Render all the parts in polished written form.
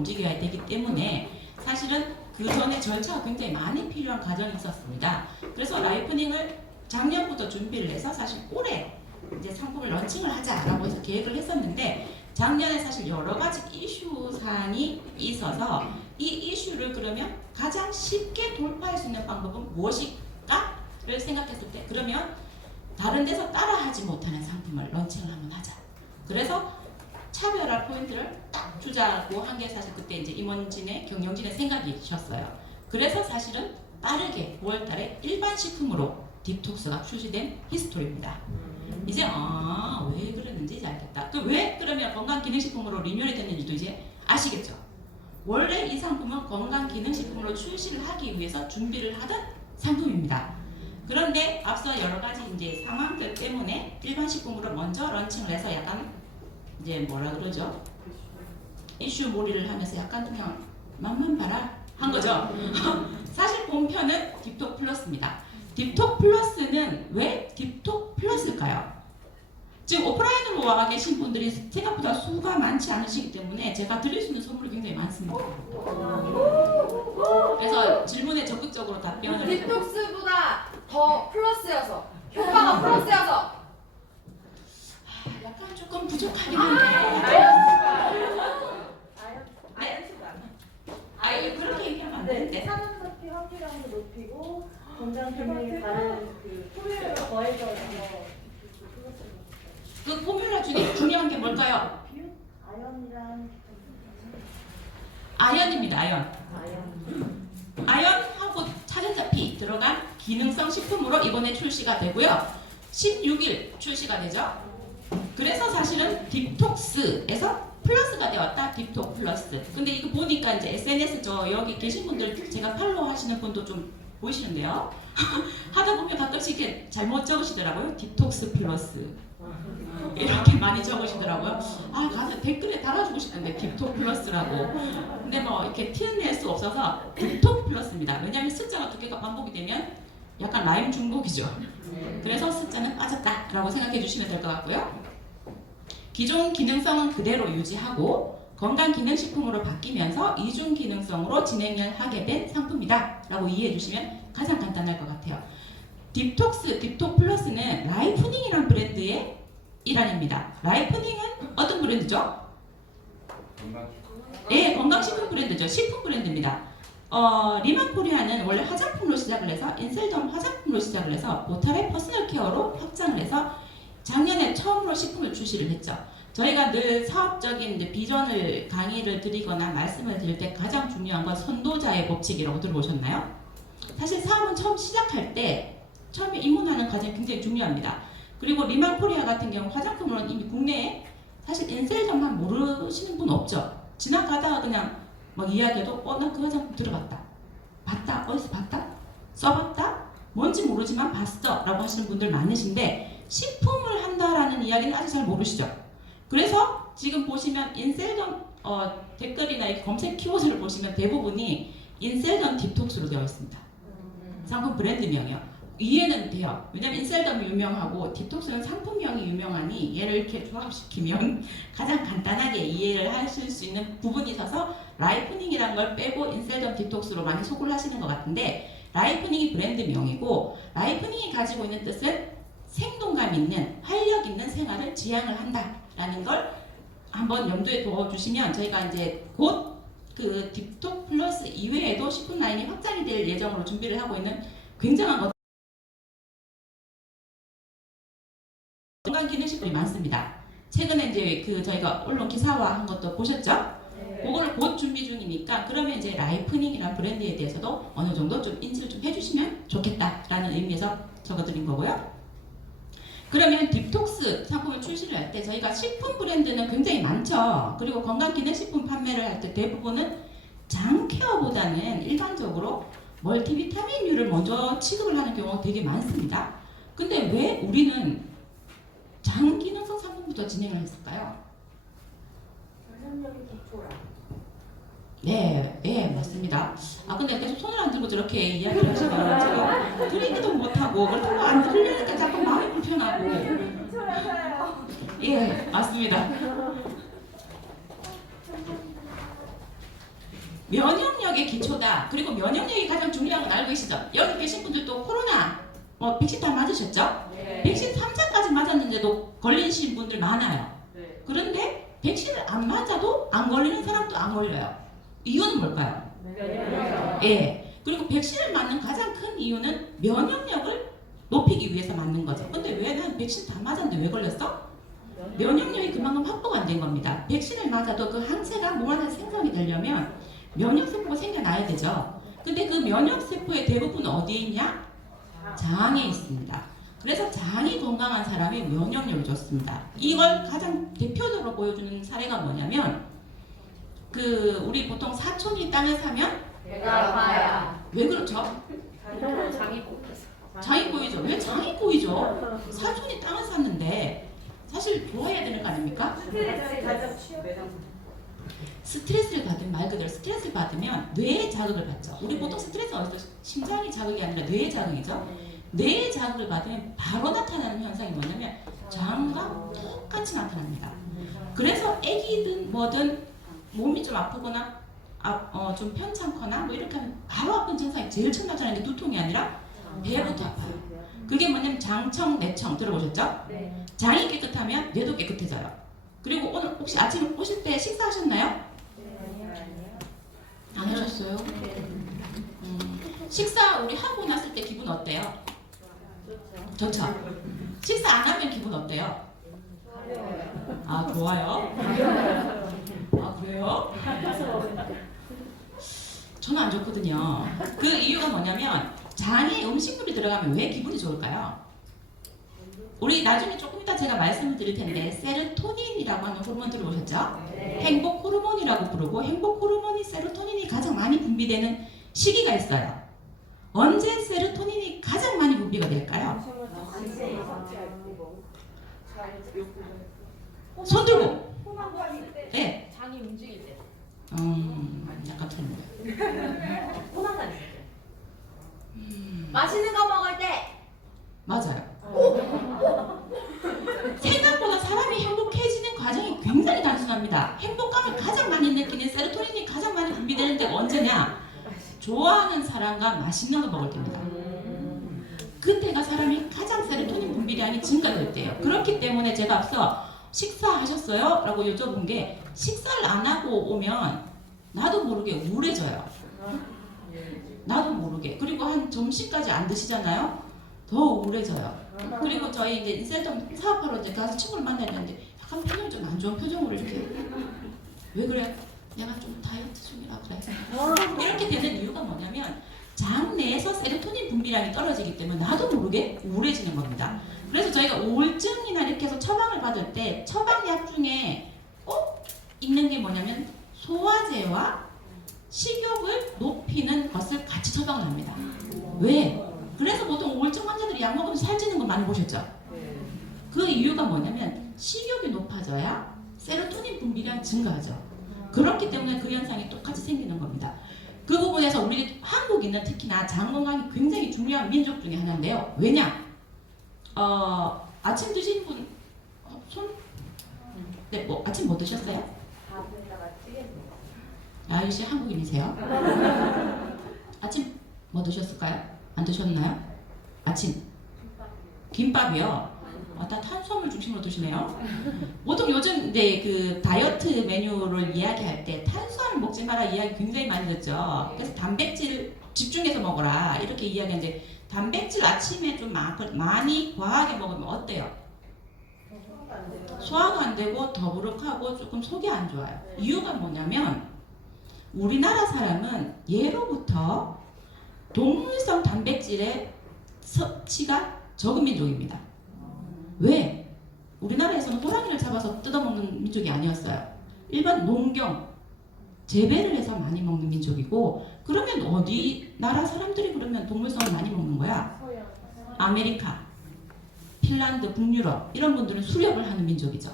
움직여야 되기 때문에 사실은 그 전에 절차가 굉장히 많이 필요한 과정이 있었습니다. 그래서 라이프닝을 작년부터 준비를 해서 사실 올해 이제 상품을 런칭을 하자라고 해서 계획을 했었는데 작년에 사실 여러 가지 이슈 사항이 있어서 이 이슈를 그러면 가장 쉽게 돌파할 수 있는 방법은 무엇일까를 생각했을 때 그러면 다른 데서 따라하지 못하는 상품을 런칭을 한번 하자. 그래서 차별화 포인트를 딱 주자고 한 게 사실 그때 이제 임원진의 경영진의 생각이셨어요. 그래서 사실은 빠르게 9월달에 일반 식품으로 딥톡스가 출시된 히스토리입니다. 이제 왜 그랬는지 이제 알겠다. 왜 그러면 건강기능식품으로 리뉴얼이 됐는지도 이제 아시겠죠? 원래 이 상품은 건강기능식품으로 출시를 하기 위해서 준비를 하던 상품입니다. 그런데 앞서 여러 가지 이제 상황들 때문에 일반 식품으로 먼저 런칭을 해서 약간 이제 뭐라 그러죠? 이슈 몰이를 하면서 약간 그냥 맛만 봐라 한 거죠. 사실 본편은 딥톡 플러스입니다. 딥톡 플러스는 왜 딥톡 플러스일까요? 지금 오프라인으로 와 계신 분들이 생각보다 수가 많지 않으시기 때문에 제가 드릴 수 있는 선물이 굉장히 많습니다. 그래서 질문에 적극적으로 답변을 딥톡스보다 더 플러스여서 효과가 플러스여서 약간 조금 부족하긴 한데 그렇게 얘기하면 안 되는데 산염석피 함유량을 높이고 건강 기능이 다른 그 포뮬러가 더해져서 그 포뮬라 중에 중요한 게 뭘까요? 아연이랑 아연입니다. 아연하고 차전자피 들어간 기능성 식품으로 이번에 출시가 되고요. 16일 출시가 되죠. 그래서 사실은 딥톡스에서 플러스가 되었다. 딥톡 플러스. 근데 이거 보니까 이제 SNS 저 여기 계신 분들 제가 팔로우 하시는 분도 좀 보이시는데요. 하다 보면 가끔씩 이렇게 잘못 적으시더라고요. 딥톡스 플러스. 이렇게 많이 적으시더라고요. 가서 댓글에 달아주고 싶은데 딥톡 플러스라고. 근데 뭐 이렇게 티내낼 수 없어서 딥톡 플러스입니다. 왜냐하면 숫자가 두 개가 반복이 되면 약간 라임 중독이죠. 그래서 숫자는 빠졌다라고 생각해 주시면 될 것 같고요. 기존 기능성은 그대로 유지하고 건강기능식품으로 바뀌면서 이중 기능성으로 진행을 하게 된 상품이다 라고 이해해 주시면 가장 간단할 것 같아요. 딥톡스, 딥톡 플러스는 라이프닝이라는 브랜드의 일환입니다. 라이프닝은 어떤 브랜드죠? 네, 건강식품 브랜드죠. 식품 브랜드입니다. 리만코리아는 원래 화장품으로 시작을 해서 인셀덤 화장품으로 시작을 해서 보탈의 퍼스널 케어로 확장을 해서 작년에 처음으로 식품을 출시를 했죠. 저희가 늘 사업적인 이제 비전을 강의를 드리거나 말씀을 드릴 때 가장 중요한 건 선도자의 법칙이라고 들어보셨나요? 사실 사업은 처음 시작할 때 처음에 입문하는 과정이 굉장히 중요합니다. 그리고 리만코리아 같은 경우 화장품으로는 이미 국내에 사실 인셀덤만 모르시는 분 없죠. 지나가다가 그냥 막 이야기해도 나 그 화장품 들어봤다. 봤다. 어디서 봤다? 써봤다? 뭔지 모르지만 봤어 라고 하시는 분들 많으신데 식품을 한다라는 이야기는 아직 잘 모르시죠. 그래서 지금 보시면 인셀덤 댓글이나 이렇게 검색 키워드를 보시면 대부분이 인셀덤 딥톡스로 되어 있습니다. 상품 브랜드명이요. 이해는 돼요. 왜냐면 인셀덤이 유명하고 딥톡스는 상품명이 유명하니 얘를 이렇게 조합시키면 가장 간단하게 이해를 하실 수 있는 부분이 있어서 라이프닝이라는 걸 빼고 인셀덤 딥톡스로 많이 소구를 하시는 것 같은데 라이프닝이 브랜드명이고 라이프닝이 가지고 있는 뜻은 생동감 있는 활력 있는 생활을 지향을 한다라는 걸 한번 염두에 두어주시면 저희가 이제 곧 그 딥톡 플러스 이외에도 식품 라인이 확장이 될 예정으로 준비를 하고 있는 굉장한 것 건강기능식품이 많습니다. 최근에 이제 그 저희가 언론 기사화한 것도 보셨죠? 그거를 곧 준비 중이니까 그러면 이제 라이프닝이라는 브랜드에 대해서도 어느 정도 좀 인지를 좀 해주시면 좋겠다라는 의미에서 적어드린 거고요. 그러면 딥톡스 상품을 출시를 할 때 저희가 식품 브랜드는 굉장히 많죠. 그리고 건강기능식품 판매를 할 때 대부분은 장 케어보다는 일반적으로 멀티비타민류를 먼저 취급을 하는 경우가 되게 많습니다. 근데 왜 우리는 장 기능성 상품부터 진행을 했을까요? 면역력이 기초라. 네, 맞습니다. 근데 계속 손을 안 들고 저렇게 이야기를 하시면 제가 드리기도 못하고 그렇다고 안 들리니까 자꾸 마음이 불편하고. 예, 맞습니다. 면역력의 기초다. 그리고 면역력이 가장 중요한 건 알고 계시죠? 여기 계신 분들도 코로나 백신 다 맞으셨죠? 네. 백신 3차까지 맞았는데도 걸리신 분들 많아요. 네. 그런데 백신을 안 맞아도 안 걸리는 사람도 안 걸려요. 이유는 뭘까요? 면역력. 예. 그리고 백신을 맞는 가장 큰 이유는 면역력을 높이기 위해서 맞는 거죠. 근데 왜 난 백신 다 맞았는데 왜 걸렸어? 면역력이 그만큼 확보가 안 된 겁니다. 백신을 맞아도 그 항체가 몸 안에 생성이 되려면 면역세포가 생겨나야 되죠. 근데 그 면역세포의 대부분 어디에 있냐? 장에 있습니다. 그래서 장이 건강한 사람이 면역력이 좋습니다. 이걸 가장 대표적으로 보여주는 사례가 뭐냐면 우리 보통 사촌이 땅을 사면 배가 아파야. 왜 그렇죠? 장이 뽑혀서. 장이 꼬이죠. 왜 장이 꼬이죠? 사촌이 땅을 샀는데 사실 좋아해야 되는 거 아닙니까? 스트레스 가장 취업. 스트레스를 받으면 말 그대로 스트레스를 받으면 뇌에 자극을 받죠. 우리 보통 스트레스는 어디서 심장이 자극이 아니라 뇌에 자극이죠. 뇌에 자극을 받으면 바로 나타나는 현상이 뭐냐면 장과 똑같이 나타납니다. 그래서 애기든 뭐든 몸이 좀 아프거나 좀 편찮거나 뭐 이렇게 하면 바로 아픈 증상이 제일 처음 나타나는 게 두통이 아니라 배부터 아파요. 그게 뭐냐면 장청, 내청 들어보셨죠? 네. 장이 깨끗하면 뇌도 깨끗해져요. 그리고 오늘 혹시 아침 오실 때 식사하셨나요? 안 하셨어요? 식사 우리 하고 났을 때 기분 어때요? 좋죠? 식사 안 하면 기분 어때요? 아 좋아요? 아 그래요? 저는 안 좋거든요. 그 이유가 뭐냐면 장에 음식물이 들어가면 왜 기분이 좋을까요? 우리 나중에 조금 이따 제가 말씀을 드릴 텐데 세로토닌이라고 하는 호르몬 들어보셨죠? 행복 호르몬이라고 부르고 행복 호르몬이 세로토닌이 가장 많이 분비되는 시기가 있어요. 언제 세로토닌이 가장 많이 분비가 될까요? 손 들고. 네. 장이 움직일 때. 약간 틀린데. 맛있는 거 먹을 때. 맞아요. 생각보다 사람이 행복해지는 과정이 굉장히 단순합니다. 행복감을 가장 많이 느끼는 세로토닌이 가장 많이 분비되는 데가 언제냐? 좋아하는 사람과 맛있는 거 먹을 때입니다. 그때가 사람이 가장 세로토닌 분비량이 증가될 때예요. 그렇기 때문에 제가 앞서 식사하셨어요? 라고 여쭤본 게 식사를 안 하고 오면 나도 모르게 우울해져요. 나도 모르게. 그리고 한 점심까지 안 드시잖아요? 더 우울해져요. 그리고 저희 이제 인셀덤 사업하러 이제 가서 친구를 만났는데 약간 표정이 좀 안 좋은 표정으로 이렇게 왜 그래? 내가 좀 다이어트 중이라 그래. 이렇게 되는 이유가 뭐냐면 장 내에서 세로토닌 분비량이 떨어지기 때문에 나도 모르게 우울해지는 겁니다. 그래서 저희가 우울증이나 이렇게 해서 처방을 받을 때 처방약 중에 꼭 있는 게 뭐냐면 소화제와 식욕을 높이는 것을 같이 처방을 합니다. 왜? 그래서 보통 우울증 환자들이 약 먹으면서 살찌는 거 많이 보셨죠? 그 이유가 뭐냐면 식욕이 높아져야 세로토닌 분비량 증가하죠. 그렇기 때문에 그 현상이 똑같이 생기는 겁니다. 그 부분에서 우리 한국인은 특히나 장 건강이 굉장히 중요한 민족 중에 하나인데요. 왜냐? 아침 드신 분 손? 네, 뭐 아침 뭐 드셨어요? 아유씨 한국인이세요? 아침 뭐 드셨을까요? 안 드셨나요? 아침 김밥이요. 다 탄수화물 중심으로 드시네요. 보통 요즘 이제 그 다이어트 메뉴를 이야기할 때 탄수화물 먹지 마라 이야기 굉장히 많이 듣죠. 그래서 단백질 집중해서 먹어라 이렇게 이야기하는데 단백질 아침에 좀 많이 과하게 먹으면 어때요? 소화가 안 되고 더부룩하고 조금 속이 안 좋아요. 이유가 뭐냐면 우리나라 사람은 예로부터 동물성 단백질의 섭취가 적은 민족입니다. 왜? 우리나라에서는 호랑이를 잡아서 뜯어먹는 민족이 아니었어요. 일반 농경, 재배를 해서 많이 먹는 민족이고 그러면 어디 나라 사람들이 그러면 동물성을 많이 먹는 거야? 아메리카, 핀란드, 북유럽 이런 분들은 수렵을 하는 민족이죠.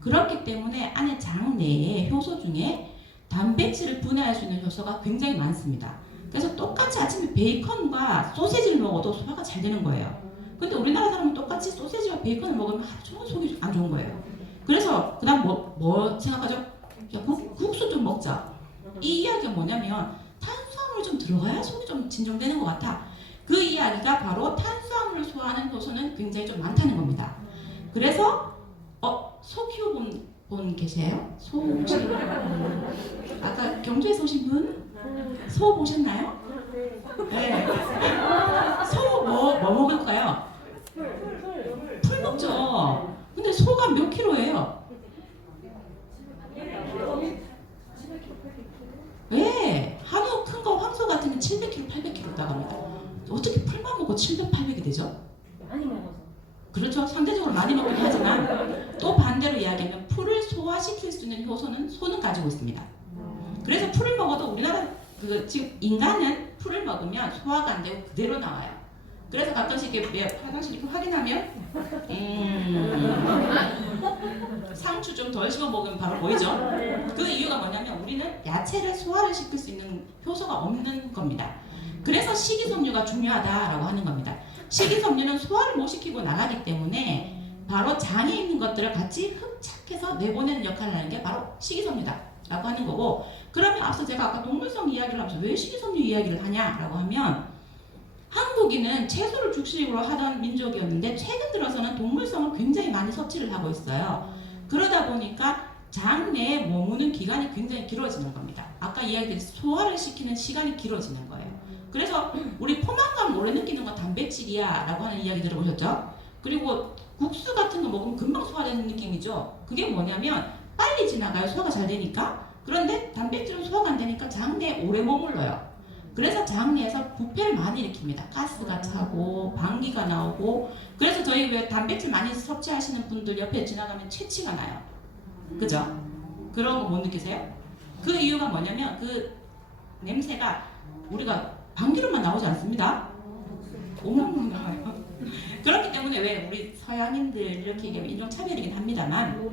그렇기 때문에 안에 장 내에 효소 중에 단백질을 분해할 수 있는 효소가 굉장히 많습니다. 그래서 똑같이 아침에 베이컨과 소세지를 먹어도 소화가 잘 되는 거예요. 근데 우리나라 사람은 똑같이 소세지와 베이컨을 먹으면 하루 종일 속이 안 좋은 거예요. 그래서 그다음 뭐 생각하죠? 야 국수 좀 먹자. 이 이야기가 뭐냐면 탄수화물이 좀 들어가야 속이 좀 진정되는 것 같아. 그 이야기가 바로 탄수화물을 소화하는 효소는 굉장히 좀 많다는 겁니다. 그래서 소 키워본 계세요? 소 혹시 아까 경주에서 오신 분? 소 보셨나요? 네. 소 뭐 먹을까요? 풀 먹죠. 근데 소가 몇 킬로예요? 네. 한우 큰 거 황소 같은 게 700kg, 800kg 나갑니다. 어떻게 풀만 먹고 700, 800이 되죠? 많이 먹어서. 그렇죠. 상대적으로 많이 먹긴 하지만 또 반대로 이야기하면 풀을 소화시킬 수 있는 효소는 소는 가지고 있습니다. 그래서 풀을 먹어도 우리나라 지금 인간은 풀을 먹으면 소화가 안 되고 그대로 나와요. 그래서 가끔씩 이렇게 화장실 이렇게 확인하면 상추 좀 덜 씹어 먹으면 바로 보이죠? 그 이유가 뭐냐면 우리는 야채를 소화를 시킬 수 있는 효소가 없는 겁니다. 그래서 식이섬유가 중요하다라고 하는 겁니다. 식이섬유는 소화를 못 시키고 나가기 때문에 바로 장에 있는 것들을 같이 흡착해서 내보내는 역할을 하는 게 바로 식이섬유다라고 하는 거고, 그러면 앞서 제가 아까 동물성 이야기를 하면서 왜 식이섬유 이야기를 하냐라고 하면 한국인은 채소를 주식으로 하던 민족이었는데 최근 들어서는 동물성을 굉장히 많이 섭취를 하고 있어요. 그러다 보니까 장 내에 머무는 기간이 굉장히 길어지는 겁니다. 아까 이야기했듯이 소화를 시키는 시간이 길어지는 거예요. 그래서 우리 포만감 오래 느끼는 건 단백질이야 라고 하는 이야기 들어보셨죠? 그리고 국수 같은 거 먹으면 금방 소화되는 느낌이죠. 그게 뭐냐면 빨리 지나가요. 소화가 잘 되니까. 그런데 단백질은 소화가 안 되니까 장내에 오래 머물러요. 그래서 장내에서 부패를 많이 일으킵니다. 가스가 차고 방귀가 나오고. 그래서 저희 왜 단백질 많이 섭취하시는 분들 옆에 지나가면 체취가 나요. 그죠? 그런 거 못 느끼세요? 그 이유가 뭐냐면 그 냄새가 우리가 방귀로만 나오지 않습니다. 온몸으로 나와요. 그렇기 때문에 왜 우리 서양인들 이렇게 얘기하면 인종차별이긴 합니다만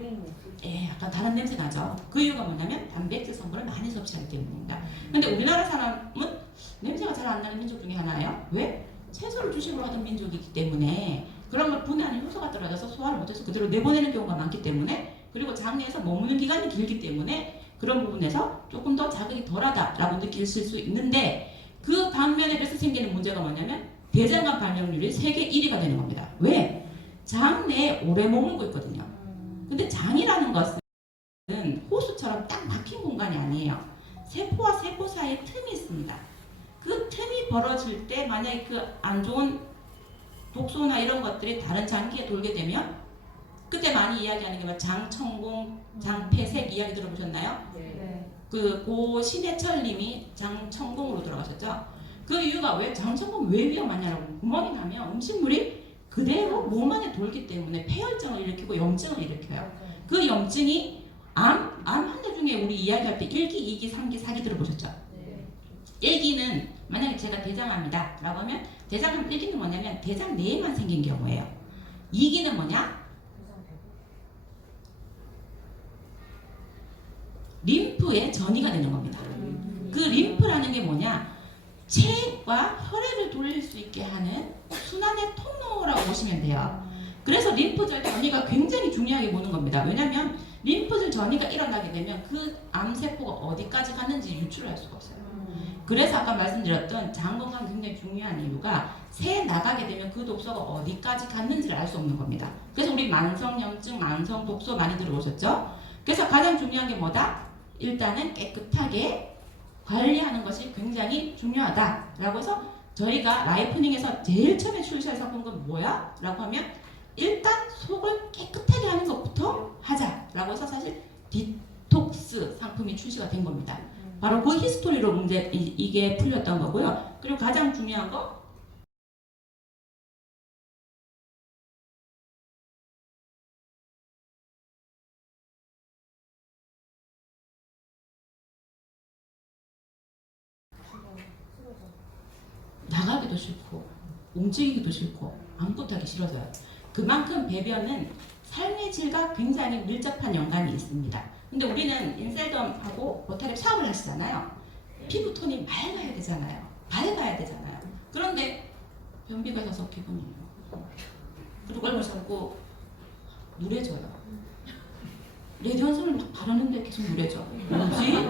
약간 다른 냄새 나죠. 그 이유가 뭐냐면 단백질 성분을 많이 섭취하기 때문입니다. 근데 우리나라 사람은 냄새가 잘 안 나는 민족 중에 하나예요. 왜? 채소를 주식으로 하던 민족이기 때문에 그런 걸 분해하는 효소가 떨어져서 소화를 못해서 그대로 내보내는 경우가 많기 때문에, 그리고 장내에서 머무는 기간이 길기 때문에 그런 부분에서 조금 더 자극이 덜하다라고 느끼실 수 있는데, 그 반면에 그래서 생기는 문제가 뭐냐면 대장암 발병률이 세계 1위가 되는 겁니다. 왜? 장내에 오래 머물고 있거든요. 근데 장이라는 것은 호수처럼 딱 막힌 공간이 아니에요. 세포와 세포 사이에 틈이 있습니다. 그 틈이 벌어질 때 만약에 그 안 좋은 독소나 이런 것들이 다른 장기에 돌게 되면, 그때 많이 이야기하는 게 장천공, 장폐색 이야기 들어보셨나요? 네. 고 신해철 님이 장천공으로 돌아가셨죠. 그 이유가 왜 장천공 왜 위험하냐라고, 구멍이 나면 음식물이 그대로 몸 안에 돌기 때문에 폐혈증을 일으키고 염증을 일으켜요. 그 염증이 암 환자 중에 우리 이야기할 때 1기, 2기, 3기, 4기 들어보셨죠? 1기는 만약에 제가 대장암이다 라고 하면 대장암 1기는 뭐냐면 대장 내에만 생긴 경우예요. 2기는 뭐냐? 림프에 전이가 되는 겁니다. 그 림프라는 게 뭐냐? 체액과 혈액을 돌릴 수 있게 하는 순환의 통로라고 보시면 돼요. 그래서 림프절 전이가 굉장히 중요하게 보는 겁니다. 왜냐하면 림프절 전이가 일어나게 되면 그 암세포가 어디까지 갔는지 유출을 할 수가 없어요. 그래서 아까 말씀드렸던 장 건강 굉장히 중요한 이유가 새 나가게 되면 그 독소가 어디까지 갔는지를 알 수 없는 겁니다. 그래서 우리 만성염증, 만성 독소 많이 들어보셨죠? 그래서 가장 중요한 게 뭐다? 일단은 깨끗하게 관리하는 것이 굉장히 중요하다라고 해서 저희가 라이프닝에서 제일 처음에 출시할 상품은 뭐야? 라고 하면 일단 속을 깨끗하게 하는 것부터 하자라고 해서 사실 디톡스 상품이 출시가 된 겁니다. 바로 그 히스토리로 문제 이게 풀렸던 거고요. 그리고 가장 중요한 거 나가기도 싫고 움직이기도 싫고 아무것도 하기 싫어져요. 그만큼 배변은 삶의 질과 굉장히 밀접한 연관이 있습니다. 근데 우리는 인셀덤하고 보타립 사업을 하시잖아요. 피부톤이 맑아야 되잖아요. 밝아야 되잖아요. 그런데 변비가 있어서 기분이에요. 그리고 얼굴 자꾸 누래져요. 레디언선을 막 바르는데 계속 누래져. 뭐지?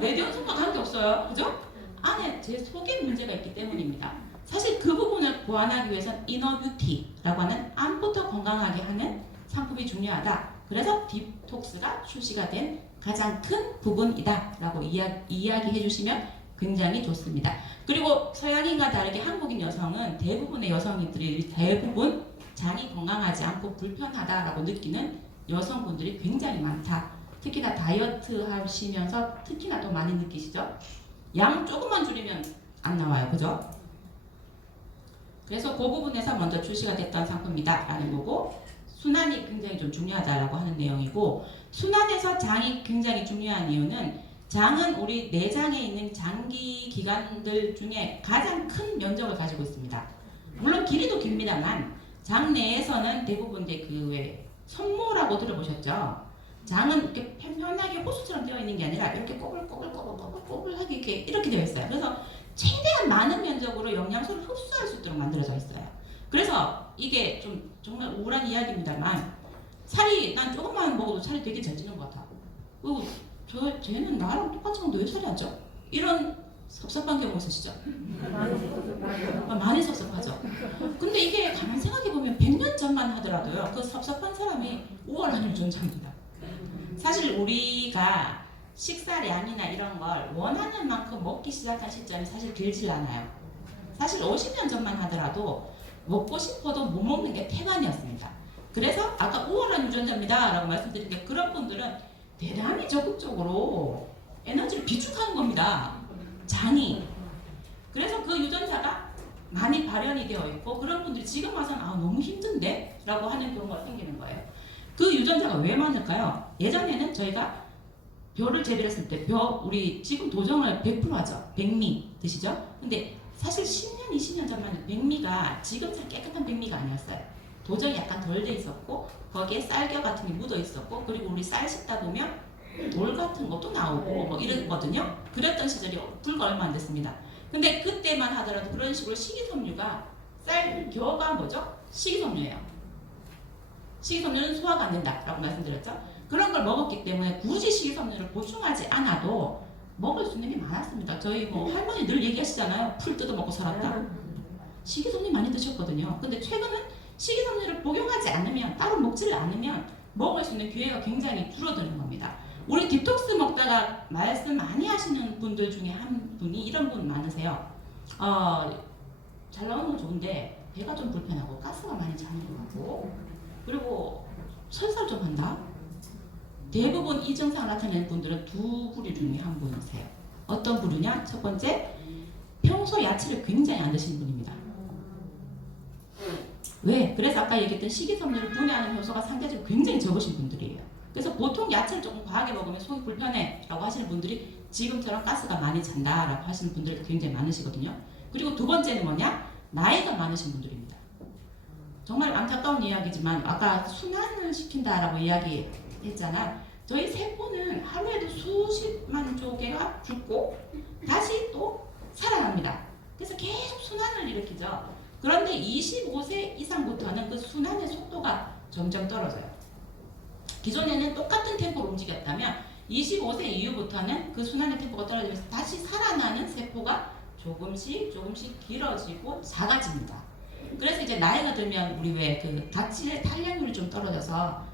레디언선과 관계 없어요. 그죠? 안에 제 속에 문제가 있기 때문입니다. 사실 그 부분을 보완하기 위해서는 이너 뷰티라고 하는 안부터 건강하게 하는 상품이 중요하다. 그래서 딥톡스가 출시가 된 가장 큰 부분이다 라고 이야기해 주시면 굉장히 좋습니다. 그리고 서양인과 다르게 한국인 여성은 대부분의 여성들이 대부분 장이 건강하지 않고 불편하다라고 느끼는 여성분들이 굉장히 많다. 특히나 다이어트 하시면서 특히나 더 많이 느끼시죠? 양 조금만 줄이면 안 나와요. 그죠? 그래서 그 부분에서 먼저 출시가 됐던 상품이다 라는 거고, 순환이 굉장히 좀 중요하다라고 하는 내용이고, 순환에서 장이 굉장히 중요한 이유는 장은 우리 내장에 있는 장기 기관들 중에 가장 큰 면적을 가지고 있습니다. 물론 길이도 깁니다만 장 내에서는 대부분 이제 그 왜 손모라고 들어보셨죠? 장은 이렇게 편편하게 호수처럼 되어 있는 게 아니라 이렇게 꼬불꼬불하게 이렇게 되어 있어요. 그래서 최대한 많은 면적으로 영양소를 흡수할 수 있도록 만들어져 있어요. 그래서 이게 좀 정말 우울한 이야기입니다만 살이 난 조금만 먹어도 살이 되게 잘 찌는 것 같아. 그리고 쟤는 나랑 똑같이 먹는데 왜 살이 안 쪄? 이런 섭섭한 경우 있으시죠? 많이 섭섭하죠. 근데 이게 가만 생각해보면 100년 전만 하더라도요, 그 섭섭한 사람이 우월한 유전자입니다. 사실 우리가 식사량이나 이런 걸 원하는 만큼 먹기 시작한 시점이 사실 길지 않아요. 사실 50년 전만 하더라도 먹고 싶어도 못 먹는 게 태반이었습니다. 그래서 아까 우월한 유전자입니다 라고 말씀드린 게, 그런 분들은 대단히 적극적으로 에너지를 비축하는 겁니다. 장이. 그래서 그 유전자가 많이 발현이 되어 있고, 그런 분들이 지금 와서는 너무 힘든데? 라고 하는 경우가 생기는 거예요. 그 유전자가 왜 많을까요? 예전에는 저희가 벼를 재배했을 때 우리 지금 도정을 100% 하죠. 백미 드시죠? 근데 사실 10년, 20년 전만 백미가 지금처럼 깨끗한 백미가 아니었어요. 도정이 약간 덜 돼 있었고, 거기에 쌀겨 같은 게 묻어 있었고, 그리고 우리 쌀 씻다 보면 돌 같은 것도 나오고 뭐 이랬거든요. 그랬던 시절이 불과 얼마 안 됐습니다. 근데 그때만 하더라도 그런 식으로 식이섬유가, 쌀겨가 뭐죠? 식이섬유예요. 식이섬유는 소화가 안 된다라고 말씀드렸죠. 그런 걸 먹었기 때문에 굳이 식이섬유를 보충하지 않아도 먹을 수 있는 게 많았습니다. 저희 뭐 할머니 늘 얘기하시잖아요. 풀 뜯어 먹고 살았다. 식이섬유 많이 드셨거든요. 근데 최근은 식이섬유를 복용하지 않으면, 따로 먹지를 않으면 먹을 수 있는 기회가 굉장히 줄어드는 겁니다. 우리 딥톡스 먹다가 말씀 많이 하시는 분들 중에 한 분이 이런 분 많으세요. 잘 나오는 건 좋은데 배가 좀 불편하고 가스가 많이 차는 것 같고, 그리고 설사를 좀 한다. 대부분 이 증상을 나타내는 분들은 두 부류 중에 한 분이세요. 어떤 부류냐? 첫 번째, 평소 야채를 굉장히 안 드시는 분입니다. 왜? 그래서 아까 얘기했던 식이섬유를 분해하는 효소가 상대적으로 굉장히 적으신 분들이에요. 그래서 보통 야채를 조금 과하게 먹으면 속이 불편해 라고 하시는 분들이 지금처럼 가스가 많이 찬다 라고 하시는 분들이 굉장히 많으시거든요. 그리고 두 번째는 뭐냐? 나이가 많으신 분들입니다. 정말 안타까운 이야기지만 아까 순환을 시킨다라고 이야기했잖아. 저희 세포는 하루에도 수십만 조개가 죽고 다시 또 살아납니다. 그래서 계속 순환을 일으키죠. 그런데 25세 이상부터는 그 순환의 속도가 점점 떨어져요. 기존에는 똑같은 템포로 움직였다면 25세 이후부터는 그 순환의 템포가 떨어지면서 다시 살아나는 세포가 조금씩 길어지고 작아집니다. 그래서 이제 나이가 들면 우리 왜 그 다칠의 탄력률이 좀 떨어져서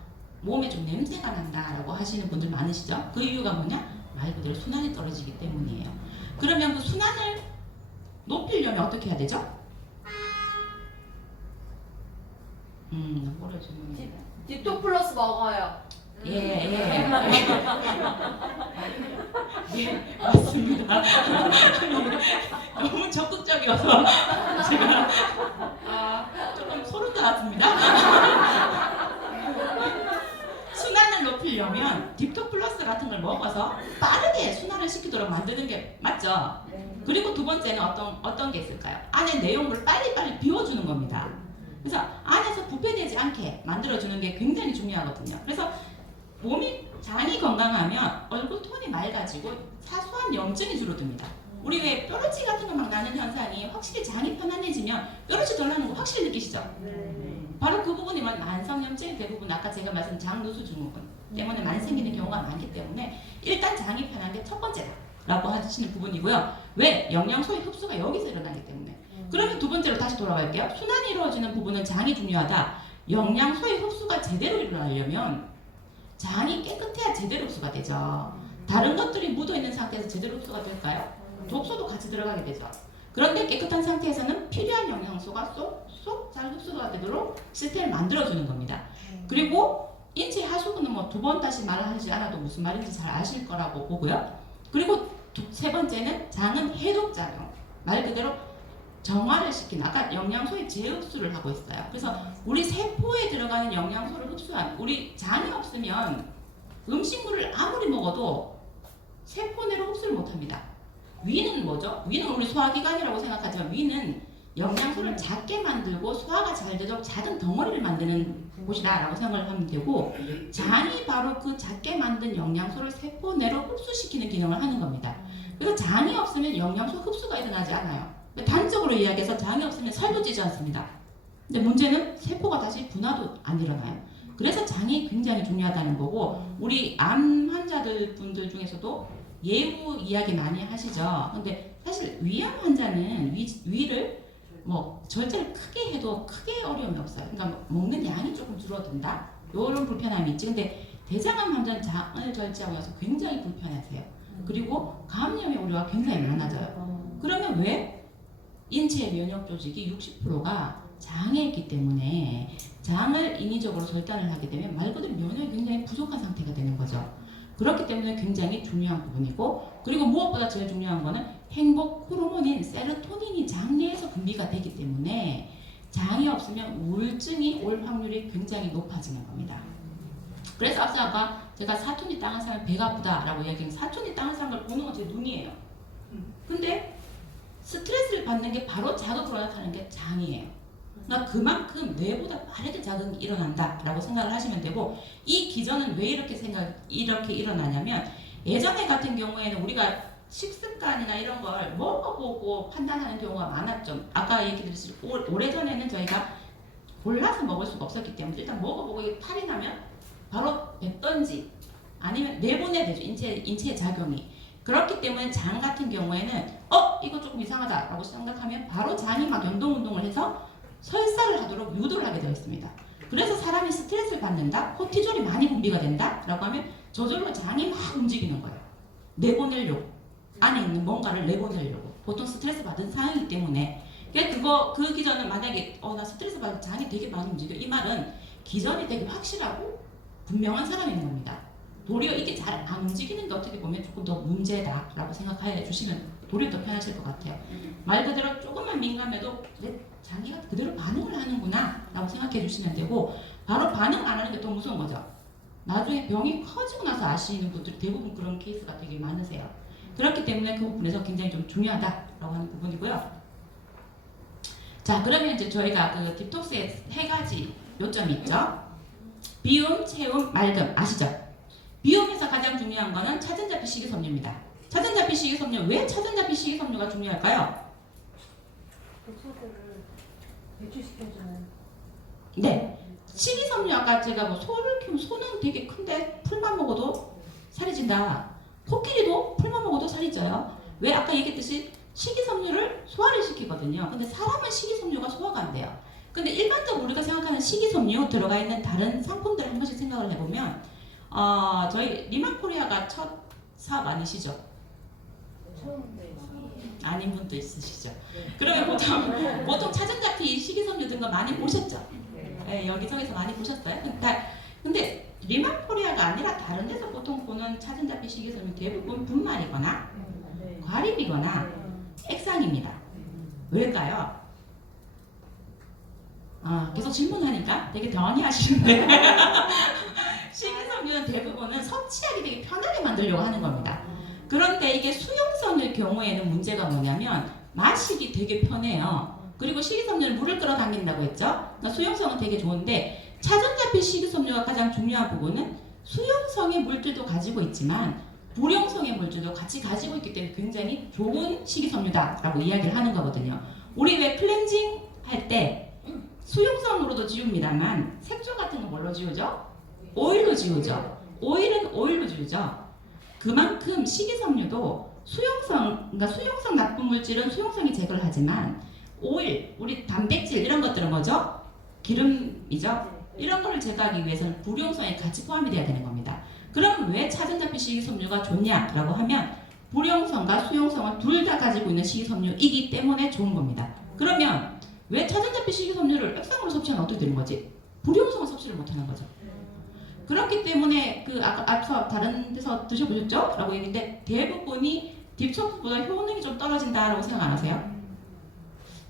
몸에 좀 냄새가 난다라고 하시는 분들 많으시죠? 그 이유가 뭐냐? 말 그대로 순환이 떨어지기 때문이에요. 그러면 그 순환을 높이려면 어떻게 해야 되죠? 뭐를 질문해요? 딥톡플러스 먹어요. 예, 맞습니다. 너무 적극적이어서 제가 조금 소름 돋았습니다. 순환을 높이려면 딥톡플러스 같은 걸 먹어서 빠르게 순환을 시키도록 만드는 게 맞죠? 그리고 두 번째는 어떤 게 있을까요? 안에 내용물을 빨리빨리 비워주는 겁니다. 그래서 안에서 부패되지 않게 만들어주는 게 굉장히 중요하거든요. 그래서 장이 건강하면 얼굴 톤이 맑아지고 사소한 염증이 줄어듭니다. 우리 왜 뾰루지 같은 거 막 나는 현상이 확실히 장이 편안해지면 뾰루지 덜 나는 거 확실히 느끼시죠? 바로 그 부분이 만성염증 대부분 아까 제가 말씀 장누수 증후군 때문에 많이 생기는 경우가 많기 때문에 일단 장이 편한 게 첫 번째다라고 하시는 부분이고요. 왜? 영양소의 흡수가 여기서 일어나기 때문에. 그러면 두 번째로 다시 돌아갈게요. 순환이 이루어지는 부분은 장이 중요하다. 영양소의 흡수가 제대로 일어나려면 장이 깨끗해야 제대로 흡수가 되죠. 다른 것들이 묻어있는 상태에서 제대로 흡수가 될까요? 독소도 같이 들어가게 되죠. 그런데 깨끗한 상태에서는 필요한 영양소가 쏙 잘 흡수가 되도록 시스템을 만들어주는 겁니다. 그리고 인체 하수구는 뭐 두 번 다시 말을 하지 않아도 무슨 말인지 잘 아실 거라고 보고요. 그리고 세 번째는 장은 해독작용. 말 그대로 정화를 시키는, 아까 영양소의 재흡수를 하고 있어요. 그래서 우리 세포에 들어가는 영양소를 흡수한, 우리 장이 없으면 음식물을 아무리 먹어도 세포 내로 흡수를 못합니다. 위는 뭐죠? 위는 우리 소화기관이라고 생각하지만 위는 영양소를 작게 만들고 소화가 잘 되도록 작은 덩어리를 만드는 곳이다 라고 생각을 하면 되고, 장이 바로 그 작게 만든 영양소를 세포 내로 흡수시키는 기능을 하는 겁니다. 그래서 장이 없으면 영양소 흡수가 일어나지 않아요. 단적으로 이야기해서 장이 없으면 살도 찌지 않습니다. 근데 문제는 세포가 다시 분화도 안 일어나요. 그래서 장이 굉장히 중요하다는 거고, 우리 암 환자들 분들 중에서도 예후 이야기 많이 하시죠. 근데 사실 위암 환자는 위를 뭐 절제를 크게 해도 크게 어려움이 없어요. 그러니까 먹는 양이 조금 줄어든다, 이런 불편함이 있지. 근데 대장암 환자는 장을 절제하고 나서 굉장히 불편하세요. 그리고 감염의 우려가 굉장히 많아져요. 그러면 왜? 인체의 면역 조직이 60%가 장에 있기 때문에 장을 인위적으로 절단을 하게 되면 말 그대로 면역이 굉장히 부족한 상태가 되는 거죠. 그렇기 때문에 굉장히 중요한 부분이고, 그리고 무엇보다 제일 중요한 거는 행복 호르몬인 세로토닌이 장 내에서 분비가 되기 때문에 장이 없으면 우울증이 올 확률이 굉장히 높아지는 겁니다. 그래서 앞서 아까 제가 사촌이 땅한 사람 배가 아프다라고 이야기한, 사촌이 땅한 사람을 보는 건 제 눈이에요. 근데 스트레스를 받는 게 바로 자극으로 나타나는 게 장이에요. 그러니까 그만큼 뇌보다 빠르게 자극이 일어난다라고 생각을 하시면 되고, 이 기전은 왜 이렇게 일어나냐면, 예전에 같은 경우에는 우리가 식습관이나 이런 걸 먹어보고 판단하는 경우가 많았죠. 아까 얘기드렸듯이 오래전에는 저희가 골라서 먹을 수가 없었기 때문에 일단 먹어보고 이게 탈이 나면 바로 뱉던지 아니면 내보내야 되죠. 인체의 작용이. 그렇기 때문에 장 같은 경우에는 이거 조금 이상하다라고 생각하면 바로 장이 막 연동운동을 해서 설사를 하도록 유도를 하게 되어 있습니다. 그래서 사람이 스트레스를 받는다, 코티졸이 많이 분비가 된다 라고 하면 저절로 장이 막 움직이는 거예요. 내보내려고, 안에 있는 뭔가를 내보내려고. 보통 스트레스 받은 상황이기 때문에. 그 기전은 만약에 나 스트레스 받은 장이 되게 많이 움직여, 이 말은 기전이 되게 확실하고 분명한 사람인 겁니다. 도리어 이게 잘 안 움직이는 게 어떻게 보면 조금 더 문제다라고 생각해 주시면 도리어 더 편하실 것 같아요. 말 그대로 조금만 민감해도 내 장기가 그대로 반응을 하는구나 라고 생각해 주시면 되고, 바로 반응 안 하는 게 더 무서운 거죠. 나중에 병이 커지고 나서 아시는 분들이 대부분 그런 케이스가 되게 많으세요. 그렇기 때문에 그 부분에서 굉장히 좀 중요하다라고 하는 부분이고요. 자, 그러면 이제 저희가 그 딥톡스에 3가지 요점이 있죠. 비움, 체움, 맑음 아시죠? 비움에서 가장 중요한 거는 차전자피 식이섬유입니다. 차전자피 식이섬유, 왜 차전자피 식이섬유가 중요할까요? 독소들을 배출시켜주는. 네, 식이섬유 아까 제가 뭐 소를 키우면 소는 되게 큰데 풀만 먹어도 살이 찐다. 코끼리도 풀만 먹어도 살이 쪄요. 왜? 아까 얘기했듯이 식이섬유를 소화를 시키거든요. 근데 사람은 식이섬유가 소화가 안 돼요. 근데 일반적으로 우리가 생각하는 식이섬유 들어가 있는 다른 상품들 한 번씩 생각을 해보면, 저희 리만코리아가 첫 사업 아니시죠? 아닌 분도 있으시죠? 그러면 보통 차전자피 식이섬유 든 거 많이 보셨죠? 네, 여기저기서 많이 보셨어요? 근데 리만코리아가 아니라 다른 데서 보통 보는 차전자피 식이섬유 대부분 분말이거나 과립이거나 액상입니다. 왜일까요? 계속 질문하니까 되게 당황해하시는데 식이섬유는 대부분은 섭취하기 되게 편하게 만들려고 하는 겁니다. 그런데 이게 수용성일 경우에는 문제가 뭐냐면 마시기 되게 편해요. 그리고 식이섬유는 물을 끌어당긴다고 했죠. 그러니까 수용성은 되게 좋은데, 차전자피 식이섬유가 가장 중요한 부분은 수용성의 물질도 가지고 있지만 불용성의 물질도 같이 가지고 있기 때문에 굉장히 좋은 식이섬유다라고 이야기를 하는 거거든요. 우리 왜 클렌징 할 때 수용성으로도 지웁니다만 색조 같은 거 뭘로 지우죠? 오일로 지우죠. 오일은 오일로 지우죠. 그만큼 식이섬유도 그러니까 수용성 나쁜 물질은 수용성이 제거를 하지만 오일, 우리 단백질 이런 것들은 뭐죠? 기름이죠. 이런 거를 제거하기 위해서는 불용성에 같이 포함이 돼야 되는 겁니다. 그럼 왜 차전자피 식이섬유가 좋냐라고 하면 불용성과 수용성을 둘 다 가지고 있는 식이섬유이기 때문에 좋은 겁니다. 그러면 왜 차전자피 식이섬유를 액상으로 섭취하면 어떻게 되는 거지? 불용성을 섭취를 못하는 거죠. 그렇기 때문에 그 아까 앞서 다른 데서 드셔보셨죠? 라고 얘기했는데 대부분이 딥소프보다 효능이 좀 떨어진다라고 생각 안 하세요?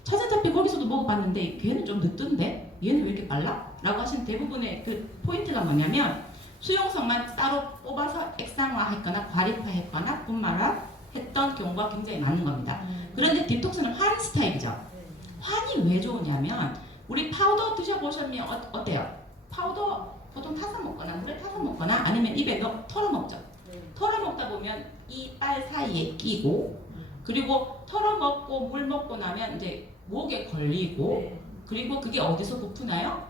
차전자피 거기서도 먹어봤는데 걔는 좀 늦던데? 얘는 왜 이렇게 빨라? 라고 하시는 대부분의 그 포인트가 뭐냐면 수용성만 따로 뽑아서 액상화했거나 과립화했거나 분말화 했던 경우가 굉장히 많은 겁니다. 그런데 딥톡스는 환 스타일이죠. 환이 왜 좋으냐면 우리 파우더 드셔보셨면 어때요? 파우더 보통 타서 먹거나 물에 타서 먹거나 아니면 입에 털어 먹죠. 털어 먹다 보면 이빨 사이에 끼고 그리고 털어 먹고 물 먹고 나면 이제 목에 걸리고 그리고 그게 어디서 부푸나요?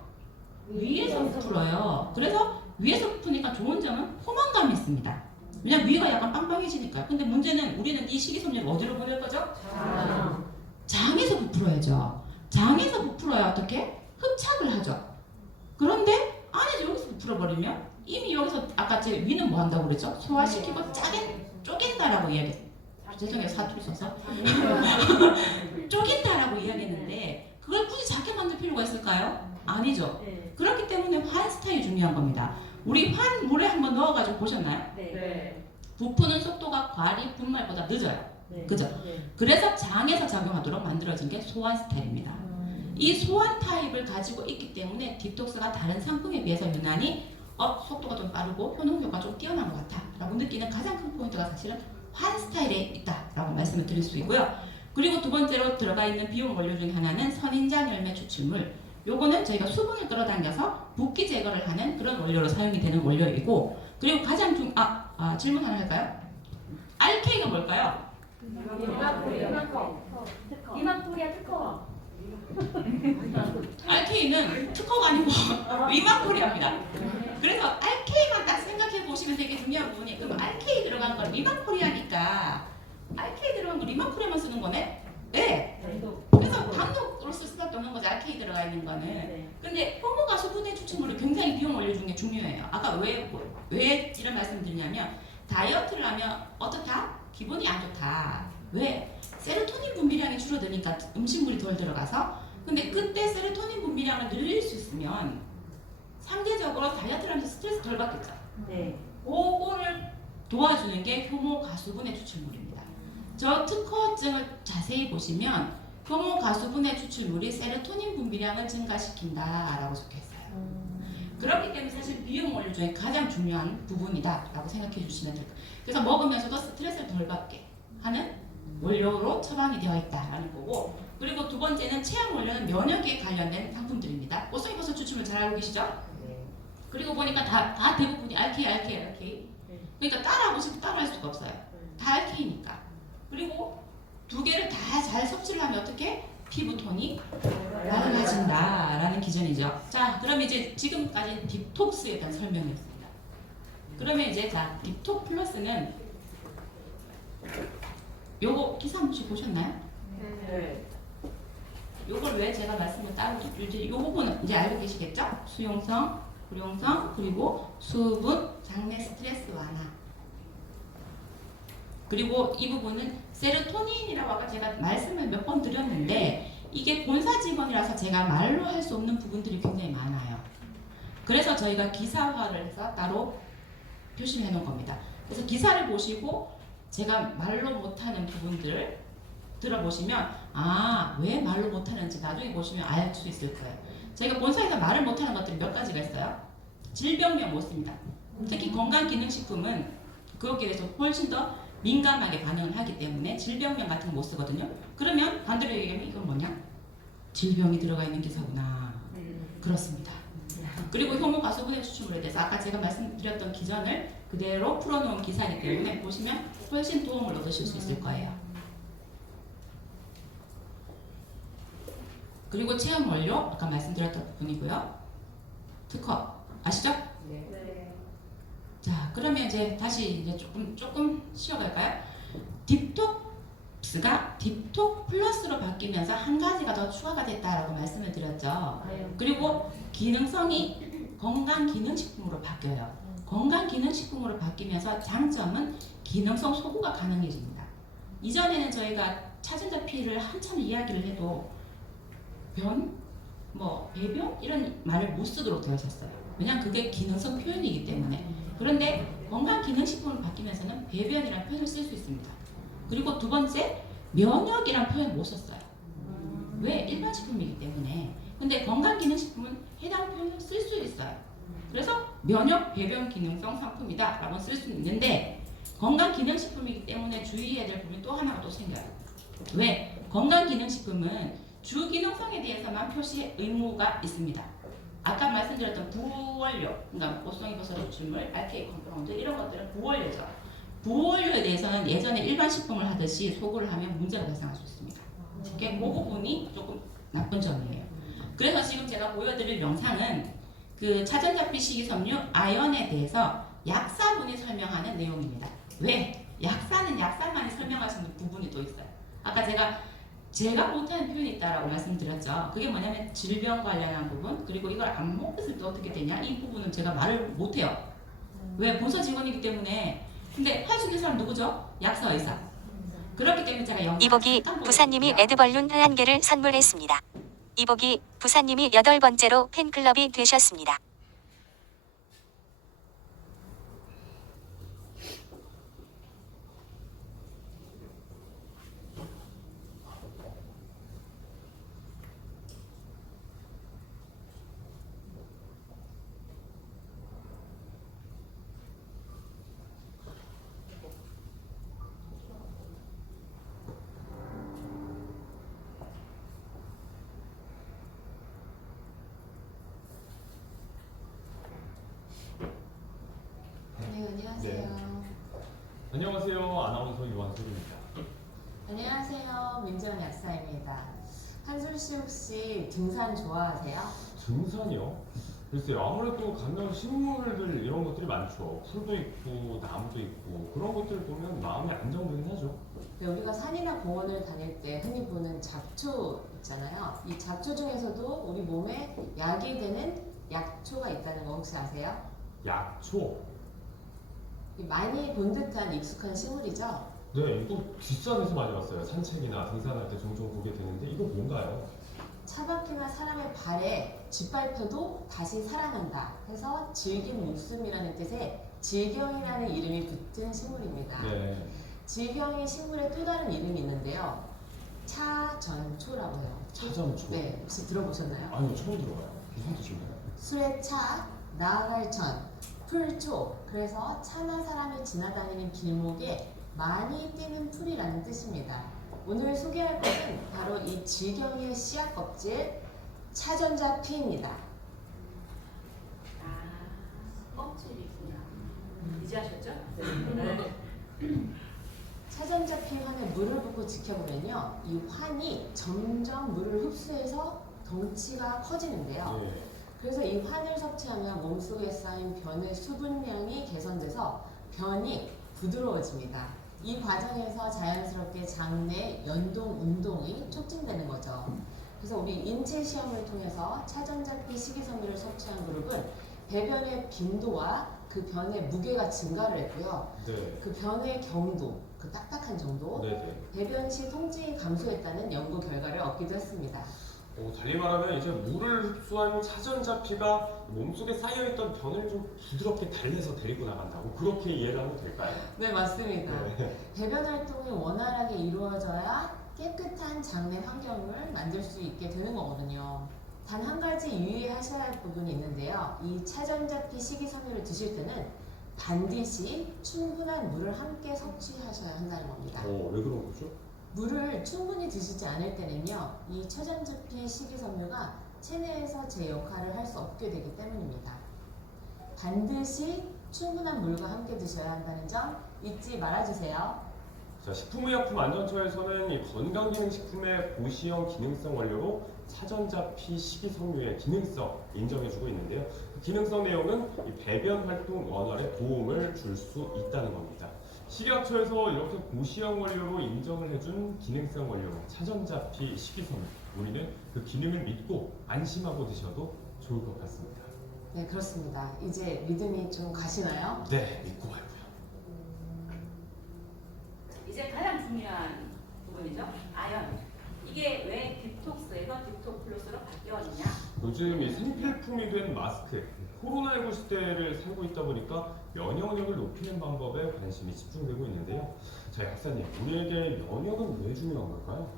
위에서 부풀어요. 그래서 위에서 부푸니까 좋은 점은 포만감이 있습니다. 왜냐면 위가 약간 빵빵해지니까요. 근데 문제는 우리는 이 식이섬유를 어디로 보낼 거죠? 장에서 부풀어야죠. 장에서 부풀어야 어떻게? 흡착을 하죠. 그런데 안에서 여기서 부풀어버리면 이미 여기서 아까 제 위는 뭐 한다고 그랬죠? 소화시키고 쪼갠다라고 이야기했어요. 죄송해요. 사투리 써서. 쪼갠다라고 이야기했는데 그걸 굳이 작게 만들 필요가 있을까요? 아니죠. 그렇기 때문에 환 스타일이 중요한 겁니다. 우리 환 물에 한번 넣어가지고 보셨나요? 부푸는 속도가 과립 분말보다 늦어요. 그죠? 그래서 장에서 작용하도록 만들어진 게 소환 스타일입니다. 이 소환 타입을 가지고 있기 때문에 딥톡스가 다른 상품에 비해서 유난히 속도가 좀 빠르고 효능 효과가 좀 뛰어난 것 같아 라고 느끼는 가장 큰 포인트가 사실은 환 스타일에 있다 라고 말씀을 드릴 수 있고요. 그리고 두 번째로 들어가 있는 비용 원료 중 하나는 선인장 열매 추출물. 요거는 저희가 수분을 끌어당겨서 붓기 제거를 하는 그런 원료로 사용이 되는 원료이고 그리고 가장 질문 하나 할까요? RK가 뭘까요? 리만코리아 특허. RK는 특허가 아니고 리만코리아입니다. 그래서 RK만 딱 생각해 보시면 되게 중요한 부분이 그럼 RK 들어간 건 리만코리아니까 RK 들어간 거 리만코리아만 쓰는 거네? 네. 그래서 강력으로 쓸 수밖에 없는 거죠. RK 들어가 있는 거는. 근데 효모가 수분해 추출물이 굉장히 비용 원료 중에 중요해요. 아까 왜 이런 말씀을 드리냐면 다이어트를 하면 어떻다? 기분이 안 좋다. 왜? 세로토닌 분비량이 줄어드니까 음식물이 덜 들어가서 근데 그때 세로토닌 분비량을 늘릴 수 있으면 상대적으로 다이어트를 하면서 스트레스 덜 받겠죠. 그거를 도와주는 게 효모 가수분해 추출물입니다. 저 특허증을 자세히 보시면 효모 가수분해 추출물이 세로토닌 분비량을 증가시킨다라고 적혀있어요. 그렇기 때문에 사실 비용 원료 중에 가장 중요한 부분이다라고 생각해 주시면 될 거예요. 그래서 먹으면서도 스트레스를 덜 받게 하는 원료로 처방이 되어 있다라는 거고 그리고 두 번째는 체험 원료는 면역에 관련된 상품들입니다. 꽃송이버섯 추출물 잘 알고 계시죠? 그리고 보니까 다 대부분이 RK. 그러니까 따라하고 싶으면 따라할 수가 없어요. 다 RK니까. 그리고 두 개를 다 잘 섭취를 하면 어떻게? 피부톤이 나른해진다라는 기준이죠. 자, 그럼 이제 지금까지 딥톡스에 대한 설명이었습니다. 그러면 이제 딥톡 플러스는 요거 기사 혹시 보셨나요? 요걸 왜 제가 말씀을 따로 드릴지 요 부분은 이제 알고 계시겠죠? 수용성, 불용성, 그리고 수분, 장내 스트레스 완화. 그리고 이 부분은 세로토닌이라고 아까 제가 말씀을 몇 번 드렸는데 이게 본사 직원이라서 제가 말로 할 수 없는 부분들이 굉장히 많아요. 그래서 저희가 기사화를 해서 따로 표시를 해놓은 겁니다. 그래서 기사를 보시고 제가 말로 못하는 부분들을 들어보시면 왜 말로 못하는지 나중에 보시면 알 수 있을 거예요. 저희가 본사에서 말을 못하는 것들이 몇 가지가 있어요. 질병명 못 씁니다. 특히 건강기능식품은 그것에 대해서 훨씬 더 민감하게 반응을 하기 때문에 질병명 같은 거 못 쓰거든요. 그러면 반대로 얘기하면 이건 뭐냐? 질병이 들어가 있는 기사구나. 그렇습니다. 그리고 효모 가수분해 추출물에 대해서 아까 제가 말씀드렸던 기전을 그대로 풀어놓은 기사이기 때문에 보시면 훨씬 도움을 얻으실 수 있을 거예요. 그리고 체험 원료 아까 말씀드렸던 부분이고요. 특허 아시죠? 네. 자, 그러면 이제 다시 이제 조금 쉬어갈까요? 딥톡스가 딥톡 플러스로 바뀌면서 한 가지가 더 추가가 됐다라고 말씀을 드렸죠. 그리고 기능성이 건강기능식품으로 바뀌어요. 건강기능식품으로 바뀌면서 장점은 기능성 소구가 가능해집니다. 이전에는 저희가 차전자피를 한참 이야기를 해도 변, 배변 이런 말을 못 쓰도록 되어 있었어요. 왜냐하면 그게 기능성 표현이기 때문에. 그런데 건강기능식품으로 바뀌면서는 배변이라는 표현을 쓸 수 있습니다. 그리고 두 번째, 면역이라는 표현 못 썼어요. 왜? 일반 식품이기 때문에. 근데 건강기능식품은 해당 표현을 쓸 수 있어요. 그래서 면역, 배변 기능성 상품이다 라고 쓸 수 있는데 건강기능식품이기 때문에 주의해야 될 부분이 또 하나가 또 생겨요. 왜? 건강기능식품은 주기능성에 대해서만 표시 의무가 있습니다. 아까 말씀드렸던 부원료, 그러니까 보송이버섯 추출, 알케이 컴파운드 이런 것들은 부원료죠. 부원료에 대해서는 예전에 일반 식품을 하듯이 소구를 하면 문제가 발생할 수 있습니다. 그 부분이 조금 나쁜 점이에요. 그래서 지금 제가 보여드릴 영상은 그 차전자피 식이섬유 아연에 대해서 약사분이 설명하는 내용입니다. 왜? 약사는 약사만이 설명하시는 부분이 또 있어요. 아까 제가 못하는 표현이 있다라고 말씀드렸죠. 그게 뭐냐면 질병 관련한 부분, 그리고 이걸 안 먹었을 때 어떻게 되냐, 이 부분은 제가 말을 못해요. 왜? 본사 직원이기 때문에. 근데 할 수 있는 사람 누구죠? 약사, 의사. 그렇기 때문에 제가 영상 이복이 잠깐 부사님이 보여드릴게요. 에드벌룬 1개를 선물했습니다. 이복이 부사님이 8번째로 팬클럽이 되셨습니다. 네, 안녕하세요. 안녕하세요. 아나운서 유한솔입니다. 안녕하세요. 민지원 약사입니다. 한솔 씨 혹시 등산 좋아하세요? 등산이요? 글쎄요. 아무래도 가면 식물들 이런 것들이 많죠. 풀도 있고 나무도 있고 그런 것들 보면 마음이 안정되긴 하죠. 네, 우리가 산이나 공원을 다닐 때 흔히 보는 잡초 있잖아요. 이 잡초 중에서도 우리 몸에 약이 되는 약초가 있다는 거 혹시 아세요? 약초. 많이 본 듯한 익숙한 식물이죠? 네, 이거 뒷산에서 많이 봤어요. 산책이나 등산할 때 종종 보게 되는데 이거 뭔가요? 차박히나 사람의 발에 짓밟혀도 다시 살아난다 해서 질긴 목숨이라는 뜻의 질경이라는 이름이 붙은 식물입니다. 네. 질경이 식물의 또 다른 이름이 있는데요. 차전초라고 해요. 차전초. 네, 혹시 들어보셨나요? 아니요, 처음 들어봐요. 무슨 뜻인가요? 술의 차, 나아갈 천, 풀초. 그래서 차나 사람이 지나다니는 길목에 많이 뛰는 풀이라는 뜻입니다. 오늘 소개할 것은 바로 이 질경의 씨앗 껍질, 차전자피입니다. 껍질이구나. 이제 하셨죠? 네. 차전자피 환에 물을 붓고 지켜보면요. 이 환이 점점 물을 흡수해서 덩치가 커지는데요. 네. 그래서 이 환을 섭취하면 몸속에 쌓인 변의 수분량이 개선돼서 변이 부드러워집니다. 이 과정에서 자연스럽게 장내 연동 운동이 촉진되는 거죠. 그래서 우리 인체 시험을 통해서 차전자피 식이섬유를 섭취한 그룹은 배변의 빈도와 그 변의 무게가 증가를 했고요. 네. 그 변의 경도, 그 딱딱한 정도, 네네. 배변 시 통증이 감소했다는 연구 결과를 얻기도 했습니다. 달리 말하면 이제 물을 흡수한 차전자피가 몸속에 쌓여있던 변을 좀 부드럽게 달래서 데리고 나간다고 그렇게 이해를 하면 될까요? 네, 맞습니다. 네. 배변 활동이 원활하게 이루어져야 깨끗한 장내 환경을 만들 수 있게 되는 거거든요. 단 한 가지 유의하셔야 할 부분이 있는데요. 이 차전자피 식이섬유를 드실 때는 반드시 충분한 물을 함께 섭취하셔야 한다는 겁니다. 왜 그런 거죠? 물을 충분히 드시지 않을 때는요, 이 차전자피 식이섬유가 체내에서 제 역할을 할 수 없게 되기 때문입니다. 반드시 충분한 물과 함께 드셔야 한다는 점 잊지 말아주세요. 자, 식품의약품안전처에서는 이 건강기능식품의 고시형 기능성 원료로 차전자피 식이섬유의 기능성 인정해주고 있는데요. 그 기능성 내용은 이 배변 활동 원활에 도움을 줄 수 있다는 겁니다. 식약처에서 이렇게 고시형 원료로 인정을 해준 기능성 원료로 차전자피 식이섬유, 우리는 그 기능을 믿고 안심하고 드셔도 좋을 것 같습니다. 네, 그렇습니다. 이제 믿음이 좀 가시나요? 네, 믿고 가고요. 이제 가장 중요한 부분이죠. 아연. 이게 왜 딥톡스에서 딥톡플러스로 바뀌었느냐? 요즘 이 생필품이 된 마스크, 코로나19 시대를 살고 있다 보니까 면역력을 높이는 방법에 관심이 집중되고 있는데요. 자, 약사님, 우리에게 면역은 왜 중요한 걸까요?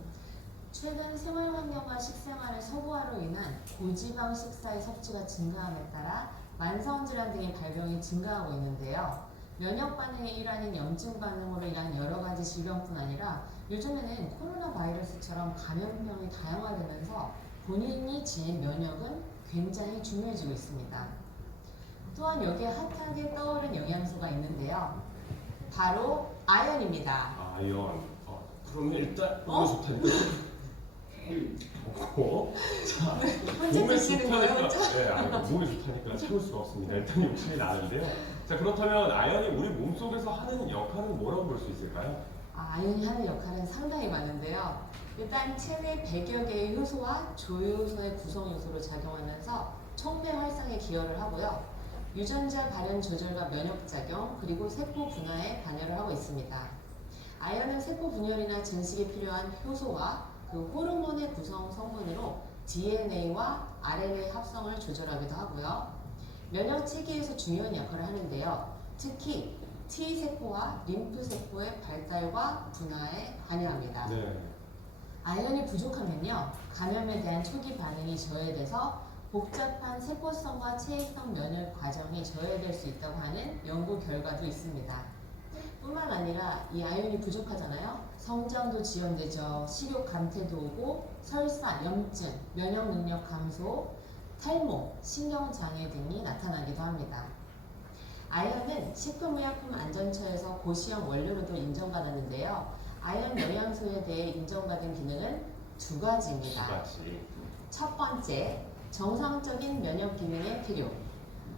최근 생활 환경과 식생활의 서구화로 인한 고지방 식사의 섭취가 증가함에 따라 만성 질환 등의 발병이 증가하고 있는데요. 면역 반응의 일환인 염증 반응으로 인한 여러 가지 질병뿐 아니라 요즘에는 코로나 바이러스처럼 감염병이 다양화되면서 본인이 지닌 면역은 굉장히 중요해지고 있습니다. 또한 여기에 핫하게 떠오른 영양소가 있는데요. 바로 아연입니다. 아연. 그러면 일단 몸에 좋다니까. 자, 혼자 몸에 드시는 거예요, 좋다니까. 네, 아니, 몸에 좋다니까 참을 수가 없습니다. 일단 욕심이 나는데요. 자, 그렇다면 아연이 우리 몸 속에서 하는 역할은 뭐라고 볼 수 있을까요? 아연이 하는 역할은 상당히 많은데요. 일단 체내 100여 개의 효소와 조효소의 구성 요소로 작용하면서 촉매 활성에 기여를 하고요. 유전자 발현 조절과 면역 작용, 그리고 세포 분화에 관여를 하고 있습니다. 아연은 세포 분열이나 증식에 필요한 효소와 그 호르몬의 구성 성분으로 DNA와 RNA 합성을 조절하기도 하고요. 면역 체계에서 중요한 역할을 하는데요. 특히 T세포와 림프세포의 발달과 분화에 관여합니다. 네. 아연이 부족하면요, 감염에 대한 초기 반응이 저해돼서 복잡한 세포성과 체액성 면역 과정이 저해될 수 있다고 하는 연구 결과도 있습니다. 뿐만 아니라 이 아연이 부족하잖아요. 성장도 지연되죠. 식욕 감퇴도 오고 설사, 염증, 면역 능력 감소, 탈모, 신경장애 등이 나타나기도 합니다. 아연은 식품의약품안전처에서 고시형 원료로도 인정받았는데요. 아연 영양소에 대해 인정받은 기능은 두 가지입니다. 두 가지. 첫 번째, 정상적인 면역 기능의 필요.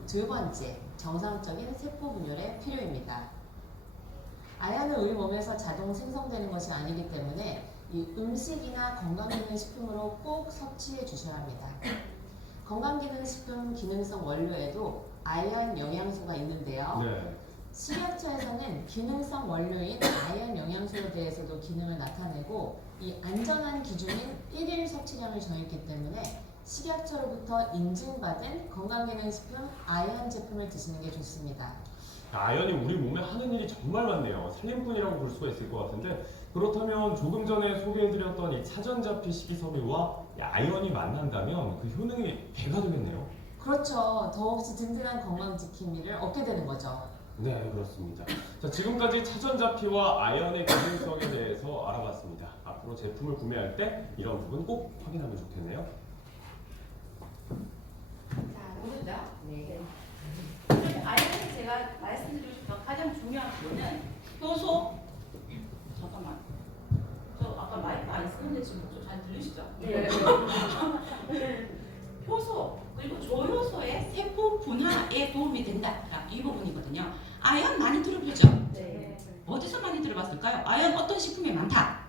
두 번째, 정상적인 세포 분열의 필요입니다. 아연은 우리 몸에서 자동 생성되는 것이 아니기 때문에 이 음식이나 건강기능식품으로 꼭 섭취해 주셔야 합니다. 건강기능식품 기능성 원료에도 아연 영양소가 있는데요. 네. 식약처에서는 기능성 원료인 아연 영양소에 대해서도 기능을 나타내고 이 안전한 기준인 1일 섭취량을 정했기 때문에 식약처로부터 인증받은 건강기능식품 아연 제품을 드시는 게 좋습니다. 아연이 우리 몸에 하는 일이 정말 많네요. 살림꾼이라고 볼 수가 있을 것 같은데, 그렇다면 조금 전에 소개해드렸던 이 차전자피 식이섬유와 이 아연이 만난다면 그 효능이 배가 되겠네요. 그렇죠. 더없이 든든한 건강지킴이를 얻게 되는 거죠. 네, 그렇습니다. 자, 지금까지 차전자피와 아연의 기능성에 대해서 알아봤습니다. 앞으로 제품을 구매할 때 이런 부분 꼭 확인하면 좋겠네요. 자, 누구죠? 네. 아연이 제가 말씀드리고 싶은 가장 중요한 부분은 효소. 잠깐만. 저 아까 마이크 안 쓰는데 지금 좀 잘 들리시죠? 네. 효소 그리고 조효소의 세포 분화에 도움이 된다. 이 부분이거든요. 아연 많이 들어보죠? 네. 어디서 많이 들어봤을까요? 아연 어떤 식품에 많다?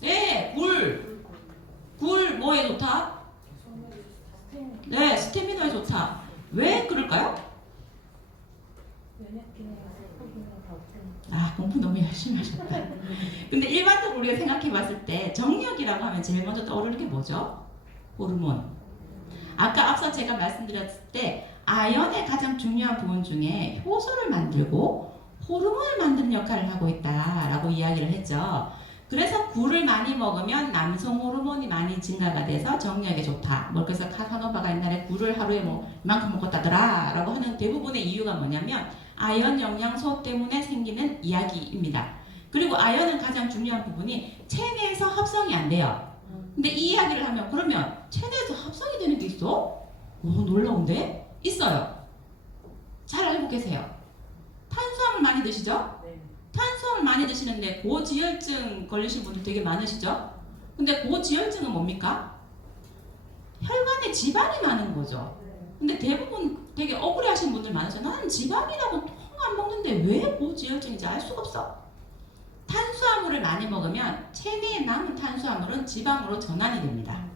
네, 굴. 굴 뭐에 좋다? 네, 스태미너에 좋다. 왜 그럴까요? 면역 기능이 세포 기능이 더 없으니까. 아, 공부 너무 열심히 하셨다. 근데 일반적으로 우리가 생각해봤을 때 정력이라고 하면 제일 먼저 떠오르는 게 뭐죠? 호르몬. 아까 앞서 제가 말씀드렸을 때 아연의 가장 중요한 부분 중에 효소를 만들고 호르몬을 만드는 역할을 하고 있다라고 이야기를 했죠. 그래서 굴을 많이 먹으면 남성 호르몬이 많이 증가가 돼서 정력에 좋다. 뭐 그래서 카사노바가 옛날에 굴을 하루에 뭐 이만큼 먹었다더라 라고 하는 대부분의 이유가 뭐냐면 아연 영양소 때문에 생기는 이야기입니다. 그리고 아연은 가장 중요한 부분이 체내에서 합성이 안 돼요. 근데 이 이야기를 하면 그러면 체내에서 합성이 되는 게 있어? 오, 놀라운데? 있어요. 잘 알고 계세요. 탄수화물 많이 드시죠? 네. 탄수화물 많이 드시는데 고지혈증 걸리신 분들 되게 많으시죠? 근데 고지혈증은 뭡니까? 혈관에 지방이 많은 거죠. 근데 대부분 되게 억울해하시는 분들 많으죠. 나는 지방이라고 통 안 먹는데 왜 고지혈증인지 알 수가 없어. 탄수화물을 많이 먹으면 체내에 남은 탄수화물은 지방으로 전환이 됩니다.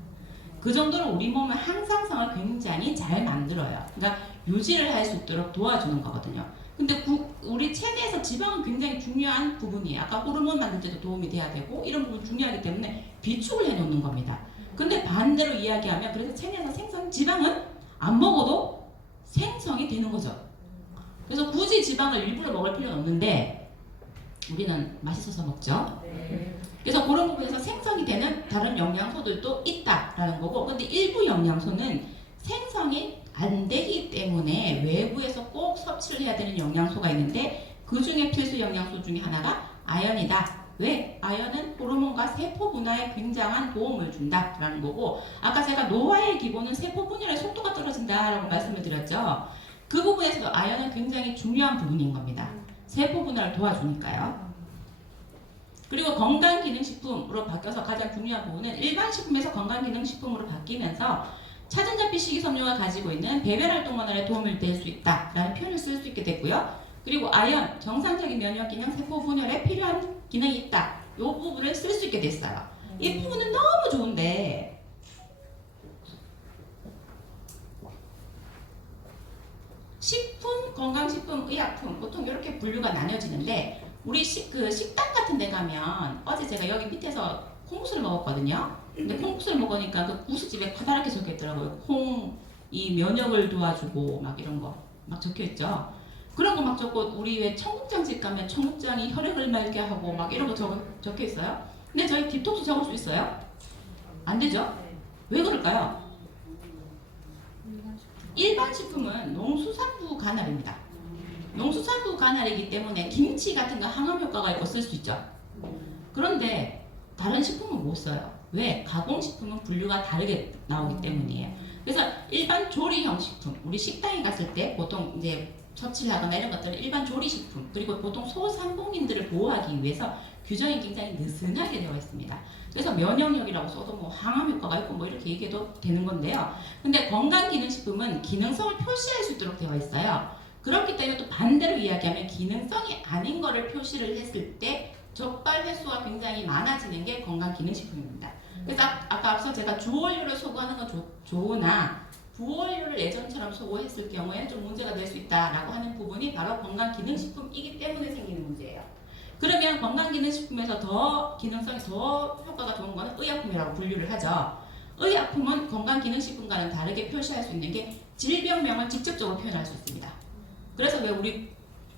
그 정도로 우리 몸은 항상성을 굉장히 잘 만들어요. 그러니까 유지를 할 수 있도록 도와주는 거거든요. 근데 우리 체내에서 지방은 굉장히 중요한 부분이에요. 아까 호르몬 만들 때도 도움이 돼야 되고 이런 부분 중요하기 때문에 비축을 해놓는 겁니다. 근데 반대로 이야기하면 그래서 체내에서 생성 지방은 안 먹어도 생성이 되는 거죠. 그래서 굳이 지방을 일부러 먹을 필요는 없는데 우리는 맛있어서 먹죠. 네. 그래서 그런 부분에서 생성이 되는 다른 영양소들도 있다라는 거고, 근데 일부 영양소는 생성이 안 되기 때문에 외부에서 꼭 섭취를 해야 되는 영양소가 있는데 그 중에 필수 영양소 중에 하나가 아연이다. 왜? 아연은 호르몬과 세포 분화에 굉장한 도움을 준다라는 거고, 아까 제가 노화의 기본은 세포 분열의 속도가 떨어진다라고 말씀을 드렸죠. 그 부분에서도 아연은 굉장히 중요한 부분인 겁니다. 세포 분화를 도와주니까요. 그리고 건강기능식품으로 바뀌어서 가장 중요한 부분은 일반 식품에서 건강기능식품으로 바뀌면서 차전자피 식이섬유가 가지고 있는 배변활동 원활에 도움을 될 수 있다라는 표현을 쓸 수 있게 됐고요. 그리고 아연, 정상적인 면역 기능, 세포 분열에 필요한 기능이 있다. 이 부분을 쓸 수 있게 됐어요. 이 부분은 너무 좋은데 식품, 건강식품, 의약품 보통 이렇게 분류가 나뉘어지는데 우리 식당 같은 데 가면 어제 제가 여기 밑에서 콩국수를 먹었거든요. 근데 콩국수를 먹으니까 그 구수집에 커다랗게 적혀있더라고요. 이 면역을 도와주고 막 이런 거 막 적혀있죠. 그런 거 막 적고 우리 왜 청국장집 가면 청국장이 혈액을 맑게 하고 막 이런 거 적혀있어요. 근데 저희 디톡스 적을 수 있어요? 안 되죠? 왜 그럴까요? 일반 식품은 농수산부 간헐입니다. 농수산부 간헐이기 때문에 김치 같은 거 항암 효과가 있고 쓸 수 있죠. 그런데 다른 식품은 못 써요. 왜? 가공식품은 분류가 다르게 나오기 때문이에요. 그래서 일반 조리형 식품, 우리 식당에 갔을 때 보통 이제 섭취를 하거나 이런 것들은 일반 조리식품, 그리고 보통 소상공인들을 보호하기 위해서 규정이 굉장히 느슨하게 되어 있습니다. 그래서 면역력이라고 써도 뭐 항암 효과가 있고 뭐 이렇게 얘기해도 되는 건데요. 근데 건강기능식품은 기능성을 표시할 수 있도록 되어 있어요. 그렇기 때문에 또 반대로 이야기하면 기능성이 아닌 거를 표시를 했을 때 적발 횟수가 굉장히 많아지는 게 건강기능식품입니다. 그래서 아까 앞서 제가 주원료를 소구하는 건 좋으나 부원료를 예전처럼 소구했을 경우에 좀 문제가 될 수 있다라고 하는 부분이 바로 건강기능식품이기 때문에 생기는 문제예요. 그러면 건강기능식품에서 더 기능성이 더 효과가 좋은 거는 의약품이라고 분류를 하죠. 의약품은 건강기능식품과는 다르게 표시할 수 있는 게 질병명을 직접적으로 표현할 수 있습니다. 그래서 왜 우리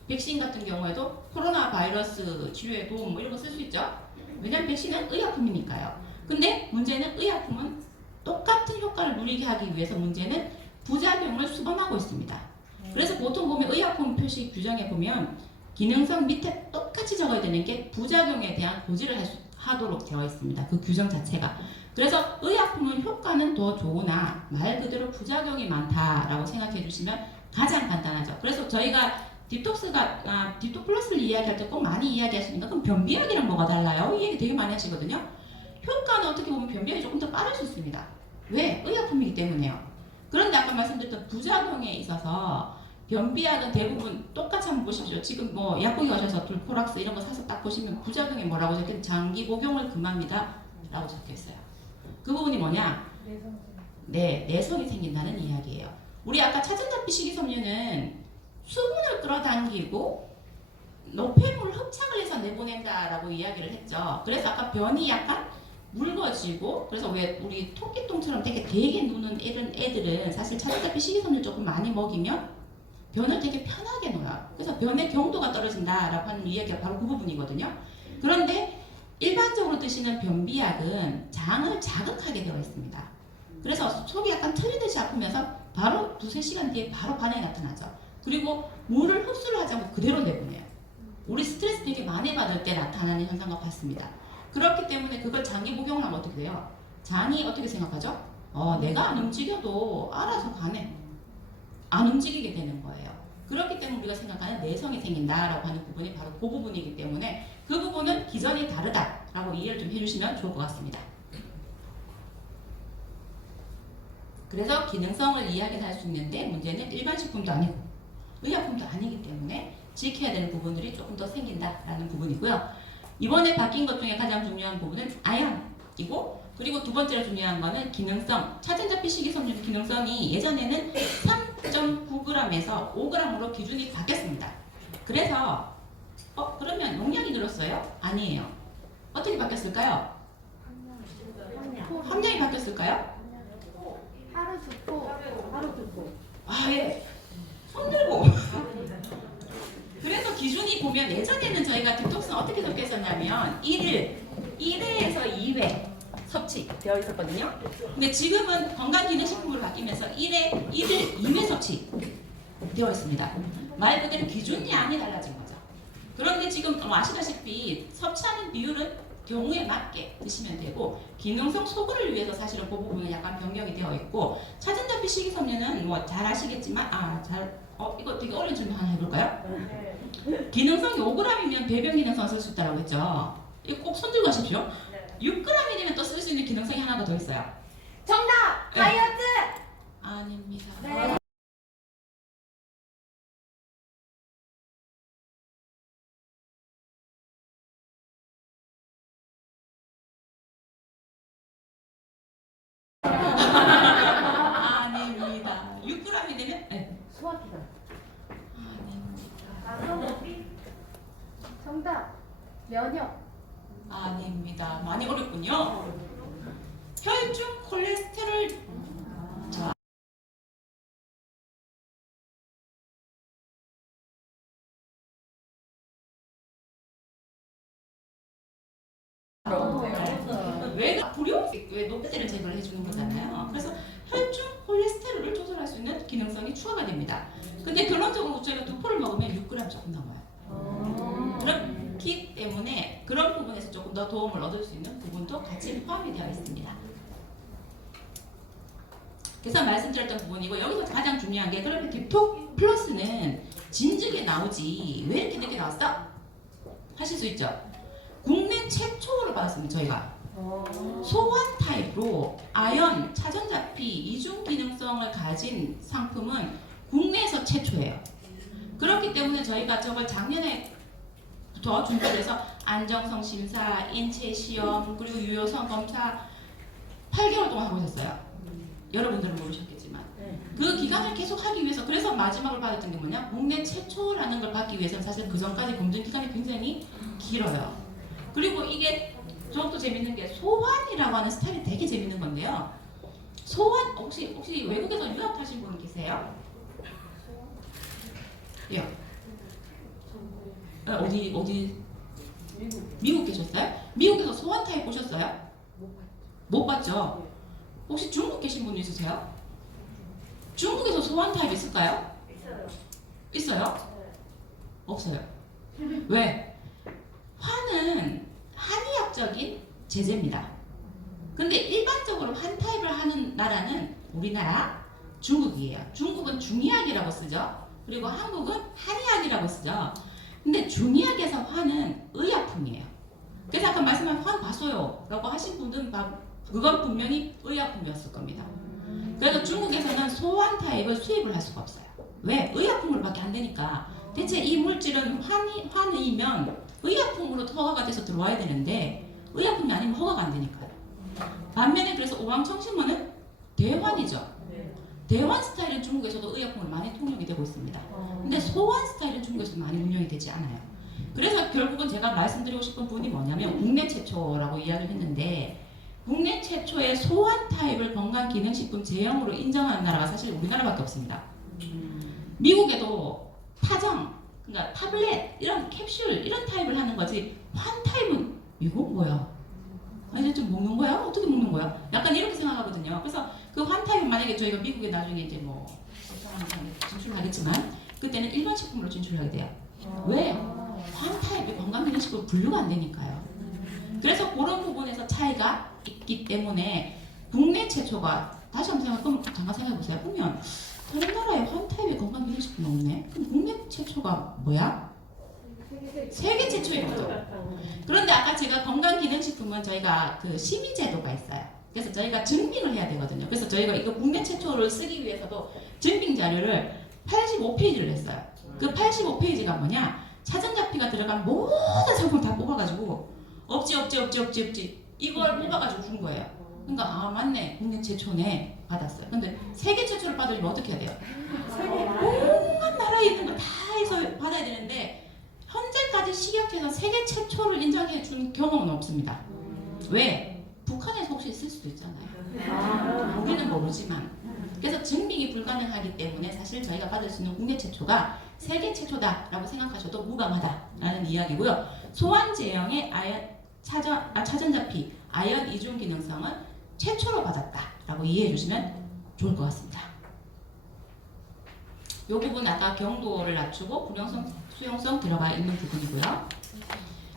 백신 같은 경우에도 코로나 바이러스 치료에 도움 뭐 이런 거 쓸 수 있죠. 왜냐하면 백신은 의약품이니까요. 근데 문제는 의약품은 똑같은 효과를 누리게 하기 위해서 문제는 부작용을 수반하고 있습니다. 그래서 보통 보면 의약품 표시 규정에 보면 기능성 밑에 똑같이 적어야 되는 게 부작용에 대한 고지를 하도록 되어 있습니다. 그 규정 자체가. 그래서 의약품은 효과는 더 좋으나 말 그대로 부작용이 많다라고 생각해 주시면 가장 간단하죠. 그래서 저희가 디톡 플러스를 이야기할 때 꼭 많이 이야기하시니까 그럼 변비약이랑 뭐가 달라요? 이 얘기 되게 많이 하시거든요. 효과는 어떻게 보면 변비약이 조금 더 빠를 수 있습니다. 왜? 의약품이기 때문에요. 그런데 아까 말씀드렸던 부작용에 있어서 변비약은 대부분 똑같이 한번 보십시오. 지금 뭐 약국에 가셔서 돌코락스 이런 거 사서 딱 보시면 부작용이 뭐라고 적혀있는 장기 복용을 금합니다 라고 적혀있어요. 그 부분이 뭐냐? 네, 내성이 생긴다는 이야기예요. 우리 아까 차전자피 식이섬유는 수분을 끌어당기고 노폐물을 흡착을 해서 내보낸다라고 이야기를 했죠. 그래서 아까 변이 약간 묽어지고, 그래서 왜 우리 토끼똥처럼 되게 누는 이런 애들은 사실 차전자피 식이섬유 조금 많이 먹이면 변을 되게 편하게 놓아요. 그래서 변의 경도가 떨어진다라고 하는 이야기가 바로 그 부분이거든요. 그런데 일반적으로 드시는 변비약은 장을 자극하게 되어 있습니다. 그래서 속이 약간 틀리듯이 아프면서 바로 두세 시간 뒤에 바로 반응이 나타나죠. 그리고 물을 흡수를 하지 않고 그대로 내보내요. 우리 스트레스 되게 많이 받을 때 나타나는 현상과 같습니다. 그렇기 때문에 그걸 장기 복용을 하면 어떻게 돼요? 장이 어떻게 생각하죠? 내가 안 움직여도 알아서 가네. 안 움직이게 되는 거예요. 그렇기 때문에 우리가 생각하는 내성이 생긴다라고 하는 부분이 바로 그 부분이기 때문에 그 부분은 기전이 다르다라고 이해를 좀 해주시면 좋을 것 같습니다. 그래서 기능성을 이야기를 할 수 있는데 문제는 일반식품도 아니고 의약품도 아니기 때문에 지켜야 되는 부분들이 조금 더 생긴다라는 부분이고요. 이번에 바뀐 것 중에 가장 중요한 부분은 아연이고 그리고 두 번째로 중요한 거는 기능성. 차전자피 식이섬유 기능성이 예전에는 3.9g에서 5g으로 기준이 바뀌었습니다. 그래서 그러면 용량이 늘었어요? 아니에요. 어떻게 바뀌었을까요? 함량이 바뀌었을까요? 하루 두 포. 아, 예. 손 들고. 그래서 기준이 보면 예전에는 저희가 득톡성 어떻게 적혀있었냐면 1회에서 2회 섭취 되어 있었거든요. 근데 지금은 건강기능식품으로 바뀌면서 1일 2회 섭취 되어 있습니다. 말 그대로 기준량이 달라진 거죠. 그런데 지금 아시다시피 섭취하는 비율은 경우에 맞게 드시면 되고 기능성 소구를 위해서 사실은 그 부분은 약간 변경이 되어 있고 차전자피 식이섬유는 뭐 잘 아시겠지만 이거 되게 어려운 질문 하나 해볼까요? 기능성이 5g이면 배변 기능성 쓸 수 있다고 했죠. 이거 꼭 손들고 하십시오. 6g이 되면 또 쓸 수 있는 기능성이 하나가 더 있어요. 정답! 네. 다이어트! 아닙니다. 네. 아닙니다. 6g이 되면 네. 소화기관. 아닙니다. 정답! 면역. 아닙니다. 많이 어렵군요. 혈중 콜레스테롤. 자. 왜 불용? 왜 노폐를 제거를 해주는 거잖아요. 그래서 혈중 콜레스테롤을 조절할 수 있는 기능성이 추가가 됩니다. 근데 결론적으로 저희가 두 포를 먹으면 6g 조금 넘어요. 그렇기 때문에 그런 부분에서 조금 더 도움을 얻을 수 있는 부분도 같이 포함이 되어 있습니다. 그래서 말씀드렸던 부분이고 여기서 가장 중요한 게 그러면 딥톡 플러스는 진즉에 나오지 왜 이렇게 늦게 나왔어? 하실 수 있죠. 국내 최초로 받았습니다. 저희가 소환 타입으로 아연, 차전자피, 이중 기능성을 가진 상품은 국내에서 최초예요. 그렇기 때문에 저희가 저걸 작년에부터 준비를 해서 안정성 심사, 인체 시험, 그리고 유효성 검사 8개월 동안 하고 있었어요. 여러분들은 모르셨겠지만 그 기간을 계속 하기 위해서 그래서 마지막으로 받았던 게 뭐냐? 국내 최초라는 걸 받기 위해서는 사실 그 전까지 검증 기간이 굉장히 길어요. 그리고 이게 저것도 재밌는 게 소환이라고 하는 스타일이 되게 재밌는 건데요. 소환 혹시 외국에서 유학하신 분 계세요? 예. 어디? 미국 계셨어요? 미국에서 소환 타입 보셨어요? 못 봤죠? 혹시 중국 계신 분 있으세요? 중국에서 소환 타입 있을까요? 있어요? 없어요. 왜? 환은 한의학적인 제재입니다. 근데 일반적으로 환 타입을 하는 나라는 우리나라, 중국이에요. 중국은 중의학이라고 쓰죠. 그리고 한국은 한의학이라고 쓰죠. 근데 중의학에서 환은 의약품이에요. 그래서 아까 말씀한 환 봤어요 라고 하신 분들은 그건 분명히 의약품이었을 겁니다. 그래서 중국에서는 소환 타입을 수입을 할 수가 없어요. 왜? 의약품으로 밖에 안 되니까. 대체 이 물질은 환이면 의약품으로 허가가 돼서 들어와야 되는데 의약품이 아니면 허가가 안 되니까요. 반면에 그래서 오왕청심원은 대환이죠. 대환 스타일은 중국에서도 의약품으로 많이 통용이 되고 있습니다. 근데 소환 스타일은 중국에서 많이 운영이 되지 않아요. 그래서 결국은 제가 말씀드리고 싶은 부분이 뭐냐면 국내 최초라고 이야기를 했는데 국내 최초의 소환 타입을 건강기능식품 제형으로 인정하는 나라가 사실 우리나라밖에 없습니다. 미국에도 타정, 그러니까 타블렛, 이런 캡슐, 이런 타입을 하는 거지 환 타입은 이거 뭐야? 아니 좀 먹는 거야? 어떻게 먹는 거야? 약간 이렇게 생각하거든요. 그래서 그 환 타입은 만약에 저희가 미국에 나중에 이제 뭐 진출하겠지만 그때는 일반 식품으로 진출하게 돼요. 왜? 환 타입이 건강기능식품 분류가 안 되니까요. 그래서 그런 부분에서 차이가 있기 때문에 국내 최초가 다시 한번 잠깐 생각해 보세요. 보면 다른 나라에 한 타입의 건강기능식품 없네. 그럼 국내 최초가 뭐야? 세계 최초인 거죠. 그런데 아까 제가 건강기능식품은 저희가 그 심의제도가 있어요. 그래서 저희가 증빙을 해야 되거든요. 그래서 저희가 이거 국내 최초를 쓰기 위해서도 증빙 자료를 85페이지를 냈어요. 그 85페이지가 뭐냐? 사전자피가 들어간 모든 상품을 다 뽑아가지고 없지 이걸 뽑아가지고 준 거예요. 그러니까 아 맞네, 국내 최초네 받았어요. 근데 세계 최초를 받으려면 어떻게 해야 돼요? 온갖 나라에 있는 거 다 해서 받아야 되는데 현재까지 식약처에서 세계 최초를 인정해 준 경험은 없습니다. 왜? 북한에서 혹시 있을 수도 있잖아요. 우리는 모르지만. 그래서 증빙이 불가능하기 때문에 사실 저희가 받을 수 있는 국내 최초가 세계 최초다라고 생각하셔도 무방하다라는 이야기고요. 소환 제형의 차전자피 아연 이중 기능성은 최초로 받았다라고 이해해 주시면 좋을 것 같습니다. 이 부분 아까 경도를 낮추고 균형성, 수용성 들어가 있는 부분이고요.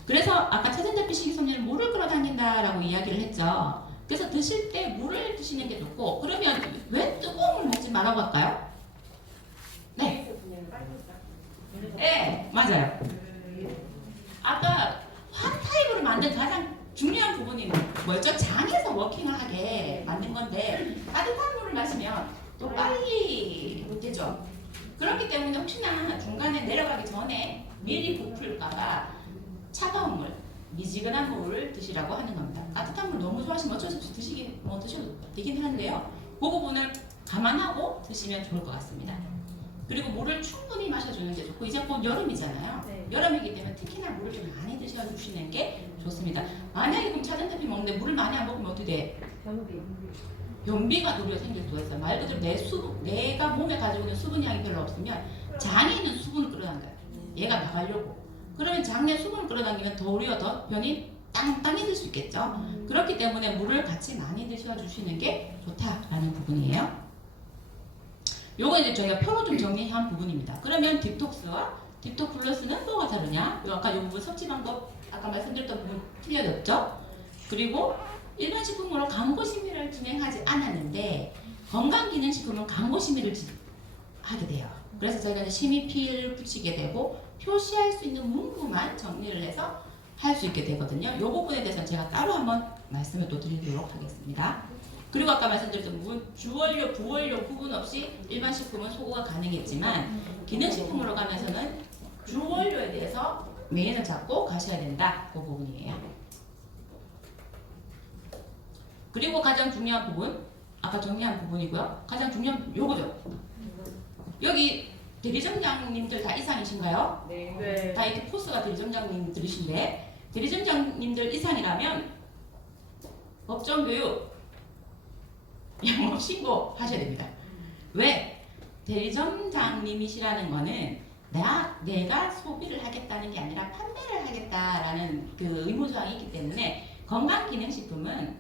그래서 아까 차전자피 식이섬유는 물을 끌어당긴다라고 이야기를 했죠. 그래서 드실 때 물을 드시는 게 좋고, 그러면 왜 뜨거운 물 먹지 말라고 할까요? 네. 네, 맞아요. 아까 환 타입으로 만든 가장 중요한 부분이 뭐였죠? 장에서 워킹을 하게 만든 건데 따뜻한 물을 마시면 또 빨리 되죠. 그렇기 때문에 혹시나 중간에 내려가기 전에 미리 부풀까봐 차가운 물, 미지근한 물을 드시라고 하는 겁니다. 따뜻한 물 너무 좋아하시면 어쩔 수 없이 드셔도 되긴 하는데요. 그 부분을 감안하고 드시면 좋을 것 같습니다. 그리고 물을 충분히 마셔주는 게 좋고, 이제 곧 여름이잖아요. 네. 여름이기 때문에 특히나 물을 좀 많이 드셔주시는 게 좋습니다. 만약에 그럼 차전자피 먹는데 물을 많이 안 먹으면 어떻게 돼? 변비가 도리어 생길 수가 있어요. 말 그대로 내가 몸에 가지고 있는 수분량이 별로 없으면 장에 있는 수분을 끌어당겨요. 얘가 나가려고. 그러면 장내 수분을 끌어당기면 도리어 더 변이 땅땅해질 수 있겠죠. 그렇기 때문에 물을 같이 많이 드셔주시는 게 좋다라는 부분이에요. 요거 이제 저희가 표로 좀 정리한 부분입니다. 그러면 딥톡스와 딥톡 플러스는 뭐가 다르냐? 요 아까 요 부분 섭취 방법 아까 말씀드렸던 부분 틀려졌죠? 그리고 일반 식품으로 광고 심의를 진행하지 않았는데 건강기능식품은 광고 심의를 하게 돼요. 그래서 저희가 이제 심의필을 붙이게 되고 표시할 수 있는 문구만 정리를 해서 할 수 있게 되거든요. 이 부분에 대해서는 제가 따로 한번 말씀을 또 드리도록 하겠습니다. 그리고 아까 말씀드렸던 부분 주원료, 부원료 구분 없이 일반 식품은 소구가 가능했지만 기능식품으로 가면서는 주원료에 대해서 메인을 잡고 가셔야 된다. 그 부분이에요. 그리고 가장 중요한 부분, 아까 정리한 부분이고요. 가장 중요한 요거죠. 여기 대리점장님들 다 이상이신가요? 네. 다 이렇게 포스가 대리점장님들이신데 대리점장님들 이상이라면 법정교육, 영업신고 하셔야 됩니다. 왜? 대리점장님이시라는 거는 내가 소비를 하겠다는 게 아니라 판매를 하겠다라는 그 의무조항이 있기 때문에 건강기능식품은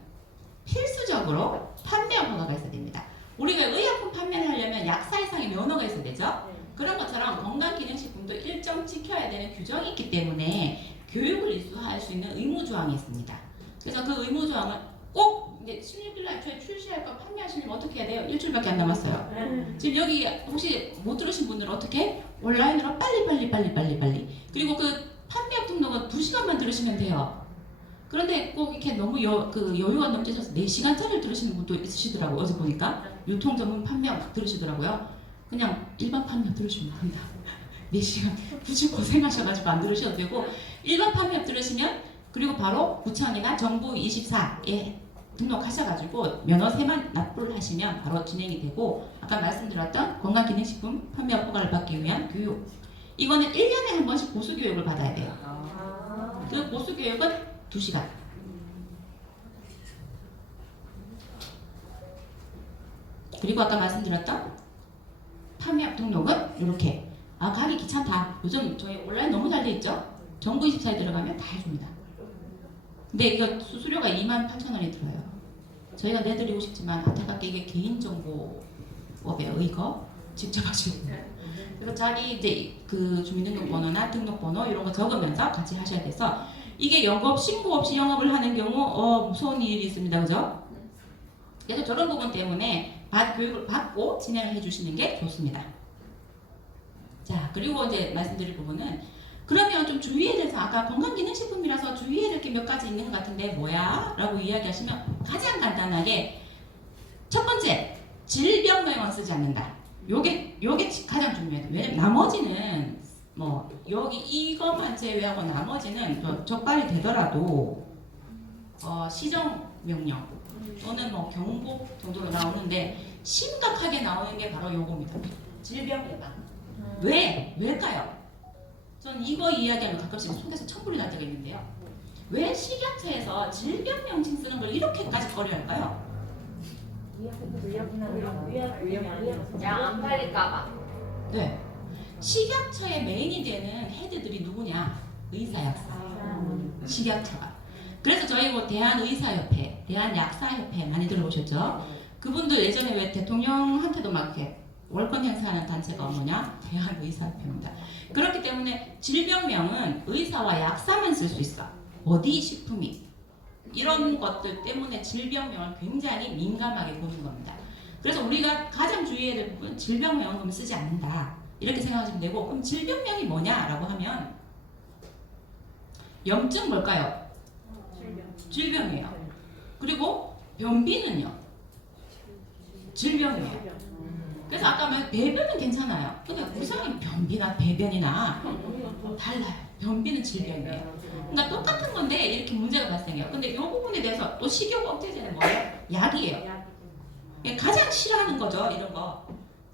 필수적으로 판매 허가가 있어야 됩니다. 우리가 의약품 판매를 하려면 약사 이상의 면허가 있어야 되죠. 그런 것처럼 건강기능식품도 일정 지켜야 되는 규정이 있기 때문에 교육을 이수할 수 있는 의무조항이 있습니다. 그래서 그 의무조항을 꼭 이제 16일날 초에 출시할 거 판매하시려면 어떻게 해야 돼요? 일주일밖에 안 남았어요. 지금 여기 혹시 못 들으신 분들은 어떻게? 온라인으로 빨리. 그리고 그 판매업 등록은 2시간만 들으시면 돼요. 그런데 꼭 이렇게 너무 여유가 넘치셔서 4시간짜리를 들으시는 분도 있으시더라고요. 어제 보니까 유통 전문 판매업 들으시더라고요. 그냥 일반 판매업 들으시면 됩니다. 4시간 굳이 고생하셔가지고 안 들으셔도 되고 일반 판매업 들으시면 그리고 바로 구청이나 정부 24에 등록하셔가지고 면허세만 납부를 하시면 바로 진행이 되고 아까 말씀드렸던 건강기능식품 판매업 허가를 받기 위한 교육 이거는 1년에 한 번씩 보수교육을 받아야 돼요. 그 보수교육은 2시간. 그리고 아까 말씀드렸던 판매업 등록은 이렇게 가기 귀찮다. 요즘 저희 온라인 너무 잘 돼 있죠? 정부 24에 들어가면 다 해줍니다. 근데 이거 수수료가 28,000원이 들어요. 저희가 내드리고 싶지만 안타깝게 이게 개인정보법에 의거 직접 하시면 돼요. 그래서 자기 이제 그 주민등록번호나 등록번호 이런 거 적으면서 같이 하셔야 돼서 이게 영업 신고 없이 영업을 하는 경우 무서운 일이 있습니다. 그죠? 그래서 저런 부분 때문에 교육을 받고 진행을 해주시는 게 좋습니다. 자, 그리고 이제 말씀드릴 부분은 그러면 좀 주의해야 될 사항, 아까 건강기능식품이라서 주의해야 될 게 몇 가지 있는 것 같은데 뭐야? 라고 이야기하시면 가장 간단하게 첫 번째, 질병명은 쓰지 않는다. 요게 가장 중요해요. 왜냐면 나머지는 뭐 여기 이것만 제외하고 나머지는 적발이 되더라도 시정명령 또는 뭐 경고 정도로 나오는데 심각하게 나오는 게 바로 요겁니다. 질병 예방. 왜일까요? 전 이거 이야기하면 가끔씩 속에서 천불이 날 때가 있는데요. 왜 식약처에서 질병 명칭 쓰는 걸 이렇게까지 꺼려 할까요? 야안 팔릴까봐. 네. 식약처의 메인이 되는 헤드들이 누구냐? 의사약사. 식약처가. 그래서 저희 뭐 대한의사협회, 대한약사협회 많이 들어보셨죠? 그분도 예전에 왜 대통령한테도 막 이렇게 월권 행사하는 단체가 뭐냐? 대한의사협회입니다. 그렇기 때문에 질병명은 의사와 약사만 쓸 수 있어. 어디 식품이. 이런 것들 때문에 질병명을 굉장히 민감하게 보는 겁니다. 그래서 우리가 가장 주의해야 될 부분은 질병명은 그럼 쓰지 않는다. 이렇게 생각하시면 되고, 그럼 질병명이 뭐냐라고 하면 염증 뭘까요? 질병이에요. 그리고 변비는요? 질병이에요. 그래서 아까 말 배변은 괜찮아요. 근데 우선은 변비나 배변이나 달라요. 변비는 질병이에요. 그러니까 똑같은 건데 이렇게 문제가 발생해요. 근데 이 부분에 대해서 또 식욕 억제제는 뭐예요? 약이에요. 가장 싫어하는 거죠. 이런 거.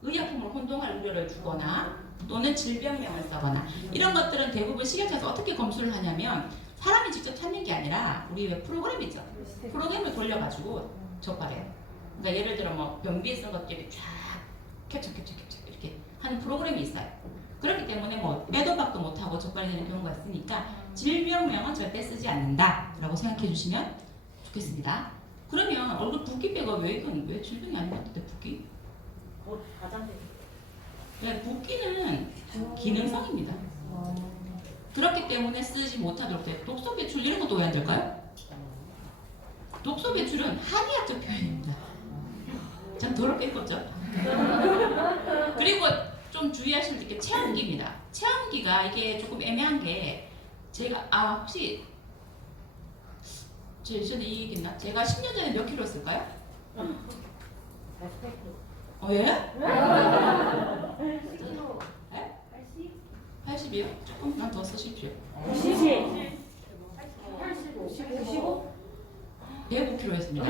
의약품을 혼동할 우려를 주거나 또는 질병명을 써거나 이런 것들은 대부분 식약처에서 어떻게 검수를 하냐면 사람이 직접 찾는 게 아니라 우리 왜 프로그램 있죠? 프로그램을 돌려가지고 적발해요. 그러니까 예를 들어 뭐 변비에 쓴 것들이 쫙 캡처 이렇게 하는 프로그램이 있어요. 그렇기 때문에 뭐 빼도 박도 못하고 적발이 되는 경우가 있으니까 질병명은 절대 쓰지 않는다라고 생각해 주시면 좋겠습니다. 그러면 얼굴 붓기 빼고 왜 질병이 아닌 것 같은데 붓기? 네, 붓기는 기능성입니다. 그렇기 때문에 쓰지 못하도록 돼요. 독소 배출 이런 것도 왜 안 될까요? 독소 배출은 한의학적 표현입니다. 참 더럽게 읽었죠? 그리고 좀 주의하실 게 체온기입니다. 체온기가 이게 조금 애매한 게 제가 혹시 제 예전에 이 얘기 있나? 제가 10년 전에 몇 킬로 했을까요? 예? 80이요? 조금만 더 쓰십시오. 105kg 했습니다.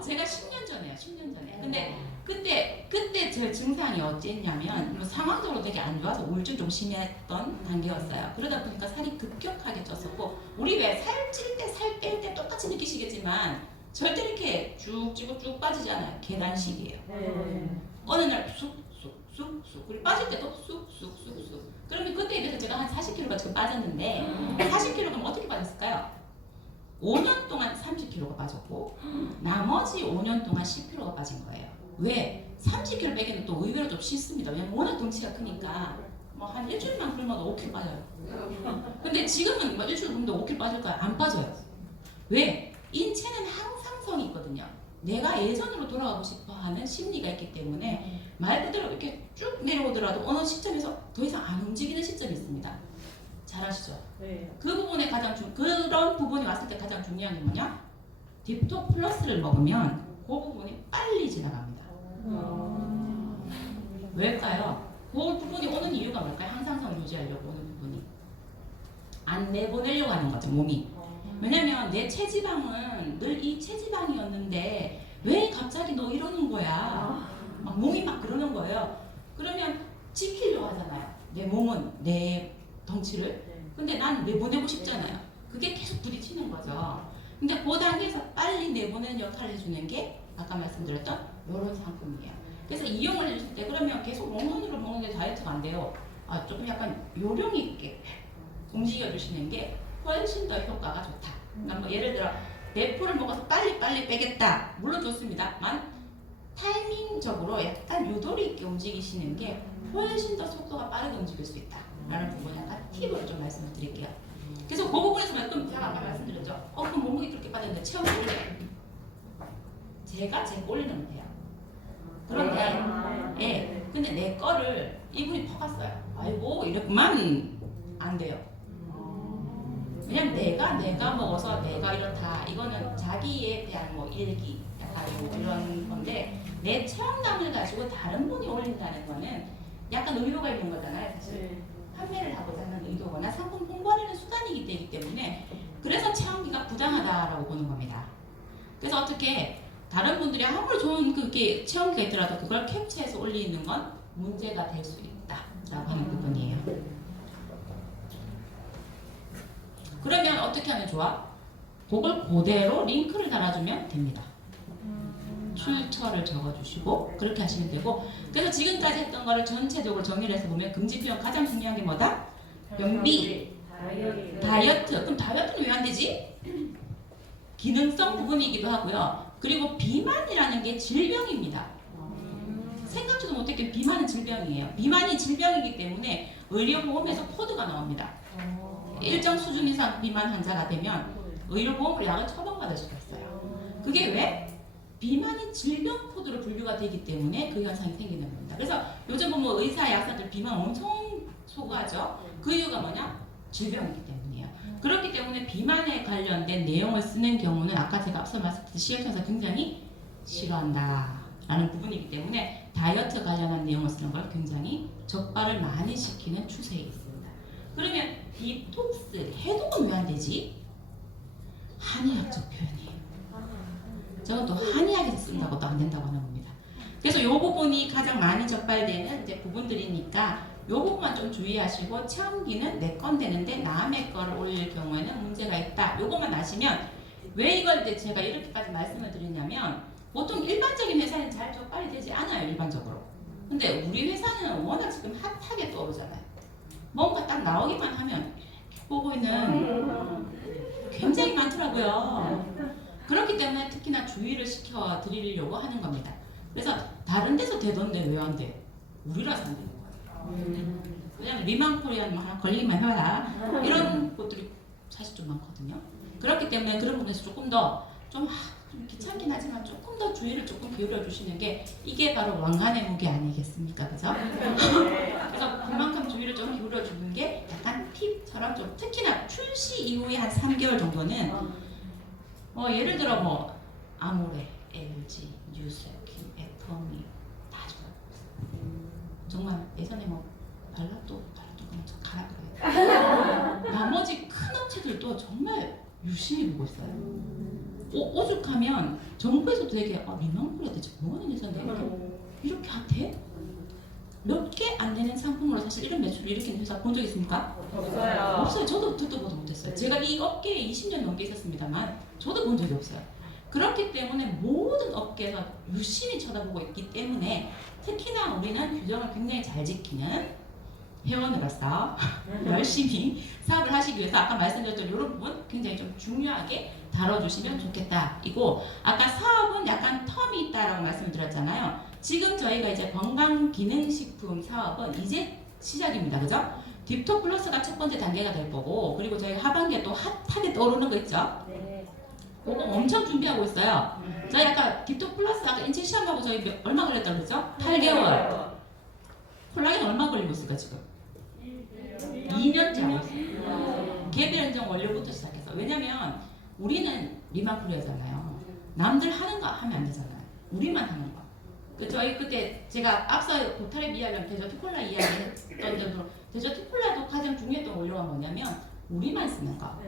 제가 10년 전에요. 10년 전에. 근데 그때 제 증상이 어땠냐면 상황적으로 되게 안 좋아서 우울증 좀 심했던 단계였어요. 그러다 보니까 살이 급격하게 쪘었고 우리 왜 살찔 때 살 뺄 때 똑같이 느끼시겠지만 절대 이렇게 쭉 찌고 쭉 빠지지 않아요. 계단식이에요. 어느 날 쑥쑥쑥 그리고 빠질 때도 쑥쑥쑥쑥. 그러면 그때에 비해서 제가 한 40kg가 지금 빠졌는데 40kg 그럼 어떻게 빠졌을까요? 5년 동안 30kg가 빠졌고 나머지 5년 동안 10kg가 빠진 거예요. 왜? 30kg 빼기는 또 의외로 좀 쉽습니다. 왜냐면 워낙 덩치가 크니까 뭐 한 일주일만 굶어도 5kg 빠져요. 근데 지금은 뭐 일주일 굶어도 5kg 빠질까요? 안 빠져요. 왜? 인체는 항상성이 있거든요. 내가 예전으로 돌아가고 싶어하는 심리가 있기 때문에 말 그대로 이렇게 쭉 내려오더라도 어느 시점에서 더 이상 안 움직이는 시점이 있습니다. 잘 아시죠? 네. 그 부분에 그런 부분이 왔을 때 가장 중요한 게 뭐냐? 딥톡 플러스를 먹으면 그 부분이 빨리 지나갑니다. 왜일까요? 그 부분이 오는 이유가 뭘까요? 항상성을 유지하려고 오는 부분이 안 내보내려고 하는 거죠, 몸이. 왜냐면 내 체지방은 늘 이 체지방이었는데 왜 갑자기 너 이러는 거야? 막 몸이 막 그러는 거예요. 그러면 지키려고 하잖아요. 내 몸은 내 덩치를. 근데 난 내보내고 싶잖아요. 그게 계속 부딪히는 거죠. 근데 그 단계에서 빨리 내보내는 역할을 해주는 게 아까 말씀드렸던 이런 상품이에요. 그래서 이용을 해주실 때 그러면 계속 원원으로 먹는 게 다이어트가 안 돼요. 조금 약간 요령 있게 움직여주시는 게 훨씬 더 효과가 좋다. 그러니까 뭐 예를 들어 대포를 먹어서 빨리 빼겠다. 물론 좋습니다만 타이밍적으로 약간 유도리 있게 움직이시는 게 훨씬 더 속도가 빠르게 움직일 수 있다. 라는 부분 약간 팁을 좀 말씀을 드릴게요. 그래서 그 부분에서 그럼 제가 아까 말씀드렸죠. 그럼 몸무게 그렇게 빠졌는데 체온이 올려요. 제가 올리면 돼요. 그런데 아, 예, 근데 내 거를 이분이 퍼갔어요. 아이고 이랬구만 안 돼요. 그냥 내가 먹어서 내가 이렇다. 이거는 자기에 대한 뭐 일기, 약간 뭐 이런 건데 내 체험담을 가지고 다른 분이 올린다는 거는 약간 의도가 있는 거잖아요, 사실. 판매를 하고자 하는 의도거나 상품 홍보하는 수단이기 되기 때문에 그래서 체험기가 부당하다라고 보는 겁니다. 그래서 어떻게 다른 분들이 아무리 좋은 그게 체험기가 있더라도 그걸 캡처해서 올리는 건 문제가 될 수 있다라고 하는 부분이에요. 그러면 어떻게 하면 좋아? 그걸 그대로 링크를 달아주면 됩니다. 출처를 적어주시고 그렇게 하시면 되고 그래서 지금까지 했던 거를 전체적으로 정리를 해서 보면 금지 표현 가장 중요한 게 뭐다? 연비, 다이어트. 그럼 다이어트는 왜 안 되지? 기능성 부분이기도 하고요. 그리고 비만이라는 게 질병입니다. 생각지도 못했게 비만은 질병이에요. 비만이 질병이기 때문에 의료보험에서 코드가 나옵니다. 일정 수준 이상 비만 환자가 되면 의료보험으로 약을 처방받을 수가 있어요. 그게 왜? 비만이 질병 코드로 분류가 되기 때문에 그 현상이 생기는 겁니다. 그래서 요즘 보면 의사, 약사들 비만 엄청 소구하죠. 그 이유가 뭐냐? 질병이기 때문이에요. 그렇기 때문에 비만에 관련된 내용을 쓰는 경우는 아까 제가 앞서 말씀드린 시각청사 굉장히 싫어한다라는 부분이기 때문에 다이어트 관련한 내용을 쓰는 걸 굉장히 적발을 많이 시키는 추세에 있습니다. 그러면 디톡스, 해독은 왜 안 되지? 한의학적 표현이에요. 저건 또 한의학에서 쓴다고 또 안 된다고 하는 겁니다. 그래서 이 부분이 가장 많이 적발되는 이제 부분들이니까 이 부분만 좀 주의하시고 체험기는 내 건 되는데 남의 거를 올릴 경우에는 문제가 있다. 요것만 아시면 왜 이걸 이제 제가 이렇게까지 말씀을 드리냐면 보통 일반적인 회사는 잘 적발이 되지 않아요. 일반적으로. 근데 우리 회사는 워낙 지금 핫하게 떠오르잖아요. 뭔가 딱 나오기만 하면 보고는 굉장히 많더라고요. 그렇기 때문에 특히나 주의를 시켜 드리려고 하는 겁니다. 그래서 다른 데서 되던데 왜 안 돼? 우리라서 안 되는 거예요. 왜냐면 리만 코리아 뭐 하나 걸리기만 해봐라. 이런 것들이 사실 좀 많거든요. 그렇기 때문에 그런 부분에서 조금 더 좀 귀찮긴 하지만 조금 더 주의를 조금 기울여 주시는 게 이게 바로 왕관의 무게 아니겠습니까? 그죠? 그래서 그만큼 주의를 좀 기울여 주는 게 약간 팁처럼 좀 특히나 출시 이후에 한 3개월 정도는 예를 들어 뭐 아모레, LG, 뉴스킨, 애터미 다 좋아요. 정말 예전에 뭐 발라도 그냥 좀 갈아버려야 돼. 나머지 큰 업체들도 정말 유심히 보고 있어요. 오죽하면 정부에서도 되게 리만코리아 대체 뭐하는 회사인데 이렇게 핫해? 몇 개 안 되는 상품으로 사실 이런 매출을 일으키는 회사 본 적 있습니까? 없어요. 없어요. 저도 듣도 보도 못했어요. 제가 이 업계에 20년 넘게 있었습니다만 저도 본 적이 없어요. 그렇기 때문에 모든 업계에서 유심히 쳐다보고 있기 때문에 특히나 우리는 규정을 굉장히 잘 지키는 회원으로서 열심히 사업을 하시기 위해서 아까 말씀드렸던 이런 부분 굉장히 좀 중요하게 다뤄주시면 좋겠다. 이고 아까 사업은 약간 텀이 있다라고 말씀을 드렸잖아요. 지금 저희가 이제 건강기능식품 사업은 이제 시작입니다. 그죠? 딥톡 플러스가 첫 번째 단계가 될 거고 그리고 저희 하반기에 또 핫하게 떠오르는 거 있죠? 네. 그거 엄청 준비하고 있어요. 저희 아까 딥톡 플러스 아까 인체 시험하고 저희 얼마 걸렸다고 그랬죠? 8개월. 콜라겐 얼마 걸리고 있을까 지금? 2년째 하고 있어요. 개별 인정 원료부터 시작해서. 왜냐면 우리는 리만코리아잖아요. 남들 하는 거 하면 안 되잖아요. 우리만 하는 거. 저희 그때 제가 앞서 보타랩 이야기하면 데저트 콜라 이야기했던 정도로 데저트 콜라도 가장 중요했던 원료가 뭐냐면 우리만 쓰는 거.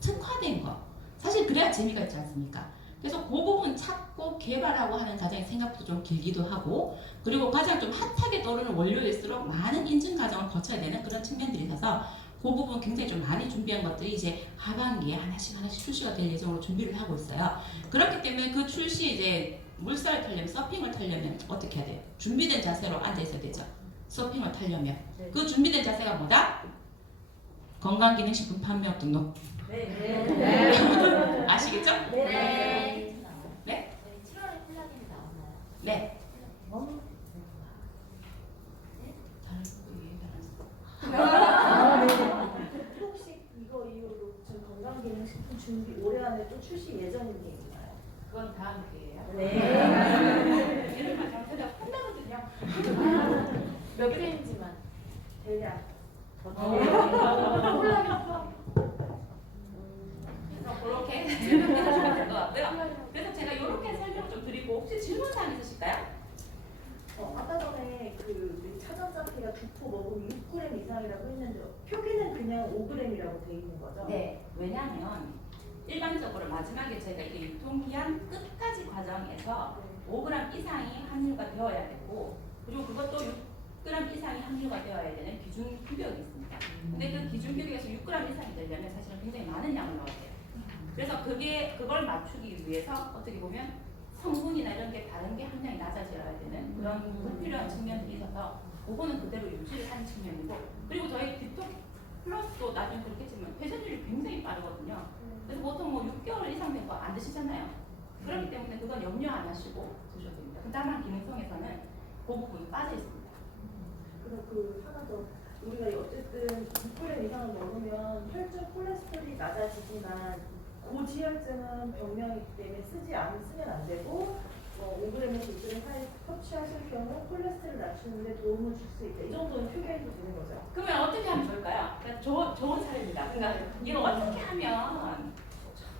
특화된 거. 사실 그래야 재미가 있지 않습니까? 그래서 그 부분 찾고 개발하고 하는 과정이 생각보다 좀 길기도 하고 그리고 가장 좀 핫하게 떠오르는 원료일수록 많은 인증 과정을 거쳐야 되는 그런 측면들이 있어서 그 부분 굉장히 좀 많이 준비한 것들이 이제 하반기에 하나씩 출시가 될 예정으로 준비를 하고 있어요. 그렇기 때문에 그 출시 이제 물살을 타려면 서핑을 타려면 어떻게 해야 돼요? 준비된 자세로 앉아 있어야 되죠. 서핑을 타려면 그 준비된 자세가 뭐다? 건강기능식품 판매업 등록. 네. 아시겠죠? 네. 네? 7월에 콜라겐이 나오나요? 네. 혹시 이거 이후로 지금 건강기능식품 준비 올해 안에 또 출시 예정인 게 있나요? 그건 다음 기회예요. 네. 이런 말 제가 혼나거든요. 몇 개인지만. 대략. 그래서 그렇게 생각하시면 될 것 같고요. 그래서 제가 이렇게 설명 좀 드리고 혹시 질문사항 있으실까요? 아까 전에 그 차전자피가 두포 먹으면 6g 이상이라고 했는데 표기는 그냥 5g이라고 돼 있는 거죠? 네. 왜냐하면 일반적으로 마지막에 저희가 이게 유통기한 끝까지 과정에서 5g 이상이 함유가 되어야 되고 그리고 그것도 6g 이상이 함유가 되어야 되는 기준 규격이 있습니다. 근데 그 기준 규격에서 6g 이상이 되려면 사실은 굉장히 많은 양을 넣어야 돼요. 그래서 그걸 맞추기 위해서 어떻게 보면 성분이나 이런 게 다른 게 함량이 낮아져야 되는 그런 불필요한 측면들이 있어서 그거는 그대로 유지를 하는 측면이고 그리고 저희 디톡 플러스도 나중에 그렇겠지만 회전율이 굉장히 빠르거든요. 그래서 보통 뭐 6개월 이상 된 거 안 드시잖아요. 그렇기 때문에 그건 염려 안 하시고 드셔도 됩니다. 다만 기능성에서는 그 부분이 빠져 있습니다. 그래서 그 하나 더 우리가 어쨌든 6g 이상을 먹으면 혈중 콜레스테롤이 낮아지지만 고지혈증은 병명이기 때문에 쓰면 안 되고 5g에서 6g 사이 섭취하실 경우 콜레스테롤 낮추는데 도움을 줄 수 있다. 이 정도는 표기해도 되는 거죠? 그러면 어떻게 하면 좋을까요? 그러니까 좋은 사례입니다. 그러니까 이거 어떻게 하면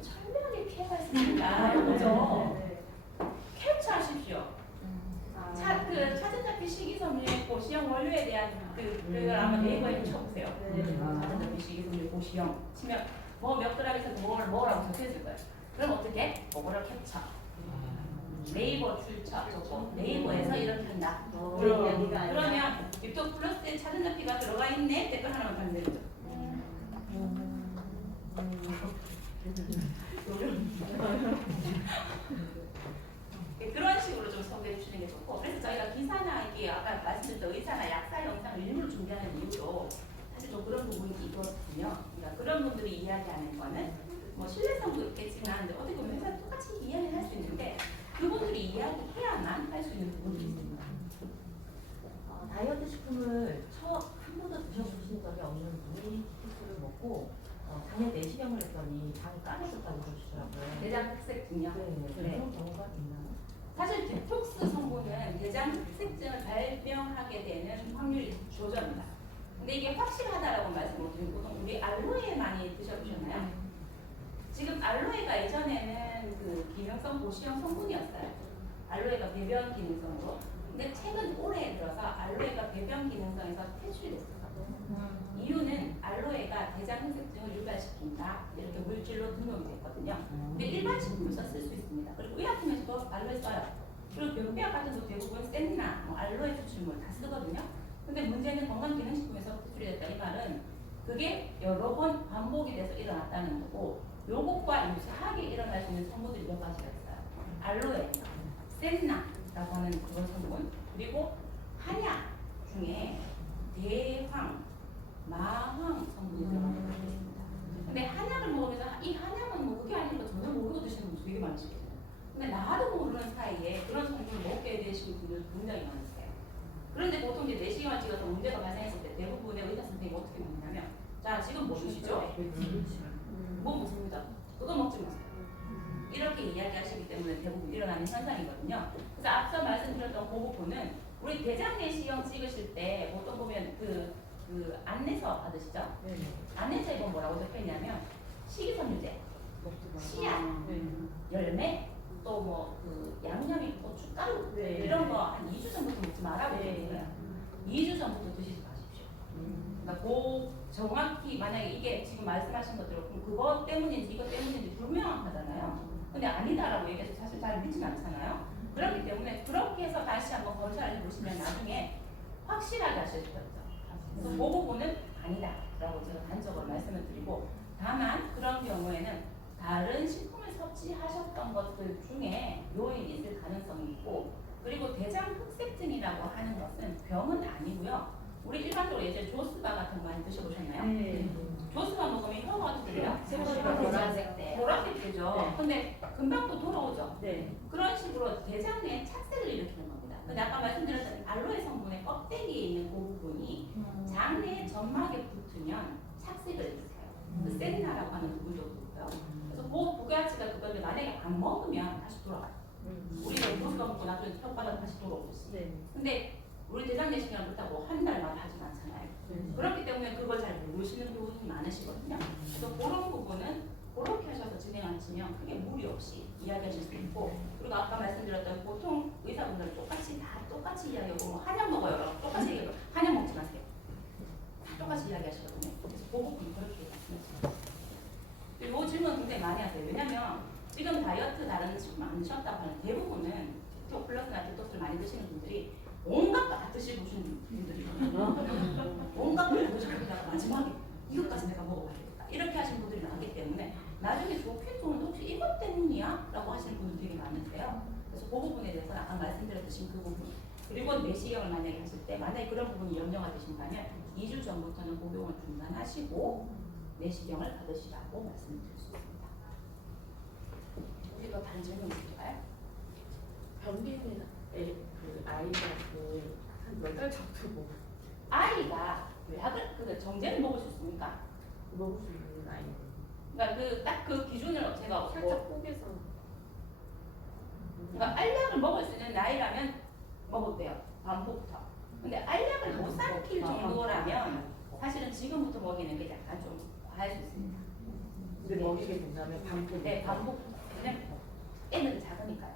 철저하게 피해갈 수 있을까? 이거죠. 네. 캡처하십시오. 차전자피 식이섬유의 고시형 원료에 대한 그걸 아마 네이버에 쳐보세요. 차전자피 식이섬유 고시형 치면 뭐 몇 그램에서 뭐라고 적혀질 거예요. 그럼 어떻게? 그거를 캡처. 네이버 출처 저거 네이버에서 이렇게 한다. 그러면 유튜브 플러스에 차전자피가 들어가 있네 댓글 하나만 달면 되죠. 그런 식으로 좀 소개해 주시는 게 좋고 그래서 저희가 기사나 이게 아까 말씀드렸던 의사나 약사 영상을 일부러 준비하는 이유도 사실 좀 그런 부분이 있거든요. 그러니까 그런 분들이 이야기하는 거는 뭐 신뢰성도 있겠지만 어떻게 보면 회사 똑같이 이야기를 할 수 있는데 그분들이 이야기해야만 할 수 있는 부분이 있습니다. 다이어트 식품을 한 번도 드셔보신 적이 없는 분이 디톡스를 먹고 당에 내시경을 했더니 당이 까졌다고 그러시더라고요. 대장 흑색증이요. 네. 그런 경우가 있나요? 사실 디톡스 성분은 대장 흑색증을 발병하게 되는 확률이 조절입니다. 근데 이게 확실하다라고 말씀을 드리고 보통 우리 알로에 많이 드셔보셨나요? 지금 알로에가 예전에는 그 기능성 고시형 성분이었어요. 알로에가 배변 기능성으로. 근데 최근 올해 들어서 알로에가 배변 기능성에서 퇴출이 됐어요. 이유는 알로에가 대장 흑색증을 유발시킨다 이렇게 물질로 등록이 됐거든요. 근데 일반 식품에서 쓸 수 있습니다. 그리고 의약품에서도 알로에 써요. 그리고 변비약 같은 거 대부분 샌나, 알로에 추출물 다 쓰거든요. 근데 문제는 건강기능식품에서 퇴출이 됐다 이 말은 그게 여러 번 반복이 돼서 일어났다는 거고 요것과 유사하게 일어날 수 있는 성분들이 몇 가지가 있어요. 알로에, 샌나라고 하는 그런 성분 그리고 한약 중에 대황, 마황 성분이 들어가는 게 있습니다. 근데 한약을 먹으면서 이 한약은 뭐 그게 아닌 거 전혀 모르고 드시는 분들 되게 많으시거든요. 근데 나도 모르는 사이에 그런 성분을 먹게 되시는 분들 굉장히 많으세요. 그런데 보통 이제 내시경을 찍어서 문제가 발생했을 때 대부분의 의사 선생님이 어떻게 먹냐면 자 지금 뭐 드시죠? 뭐 먹습니다. 그거 먹지 마세요. 이렇게 이야기하시기 때문에 대부분 일어나는 현상이거든요. 그래서 앞서 말씀드렸던 그 부분은 우리 대장 내시경 찍으실 때 보통 보면 그 안내서 받으시죠? 안내서에 보면 뭐라고 적혀있냐면 식이섬유제, 씨앗, 열매, 또 뭐 그 양념이 고춧가루 이런 거 한 2주 전부터 먹지 말라고 했어요. 2주 전부터 드시지 마십시오. 그러니까 정확히 만약에 이게 지금 말씀하신 것대로 그것 때문인지 이것 때문인지 불명확하잖아요. 근데 아니다라고 얘기해서 사실 잘 믿지는 않잖아요. 그렇기 때문에 그렇게 해서 다시 한번 검사를 해보시면 나중에 확실하게 하실 수가 있죠. 그래서 그 부분은 아니다라고 제가 단적으로 말씀을 드리고 다만 그런 경우에는 다른 식품을 섭취하셨던 것들 중에 요인이 있을 가능성이 있고 그리고 대장 흑색증이라고 하는 것은 병은 아니고요. 우리 일반적으로 예전에 조스바 같은 거 많이 드셔보셨나요? 조스바 먹으면 혀가 어떻게 돼요? 보라색 때. 보라색 되죠. 네. 근데 금방 또 돌아오죠. 네. 그런 식으로 대장 내에 착색을 일으키는 겁니다. 근데 아까 말씀드렸던 알로에 성분의 껍데기에 있는 그 부분이 장내 점막에 붙으면 착색을 일으켜요. 그 샌나라고 하는 부분도 그렇고요. 그래서 그 부가치가 그거를 만약에 안 먹으면 5분이야. 다시 돌아와. 우리가 우리가 먹고 나중에 혓바닥 다시 돌아오듯이. 네. 근데 우리 대장 내시경을 그렇다고 한 달마다 하진 않잖아요. 그렇기 때문에 그걸 잘 모르시는 분이 많으시거든요. 그래서 그런 부분은 그렇게 하셔서 진행하시면 크게 무리 없이 이야기하실 수 있고, 그리고 아까 말씀드렸던 보통 의사분들 똑같이 이야기하고 뭐 한약 먹어요. 똑같이 얘기하고 한약 먹지 마세요. 다 똑같이 이야기하시거든요. 그래서 그 부분 그렇게 말씀하시면 이 질문 굉장히 많이 하세요. 왜냐면 지금 다이어트 다른 식품 안 드셨다고 하는 대부분은 디톡 플러스나 디톡스를 많이 드시는 분들이 온갖 거 다 드시고 오시는 분들이거든요. 온갖 걸 드시다가 마지막에 이것까지 내가 먹어봐야겠다 이렇게 하시는 분들이 많기 때문에 나중에 좋긴 좋은데 혹시 이것 때문이야? 라고 하시는 분들 되게 많으세요. 그래서 그 부분에 대해서는 아까 말씀드렸듯이 그 부분, 그리고 내시경을 만약에 하실 때 만약에 그런 부분이 염려가 되신다면 2주 전부터는 복용을 중단하시고 내시경을 받으시라고 말씀드릴 수 있습니다. 우리가 다른 질문 있을까요? 변비는 그 아이가 그한 10달 정도 아이가 약을 그 정제를 먹을 수 있습니까? 먹을 수 있는 아이. 그러니까 그 딱 그 기준을 제가 살짝 포개서. 그러니까 알약을 먹을 수 있는 나이라면 먹어도 돼요. 반복부터. 근데 알약을 못 삼킬 정도라면 사실은 지금부터 먹이는 게 약간 좀 과할 수 있습니다. 근데 먹이게 된다면 반복. 네, 반복부터. 그냥 애는 작으니까요.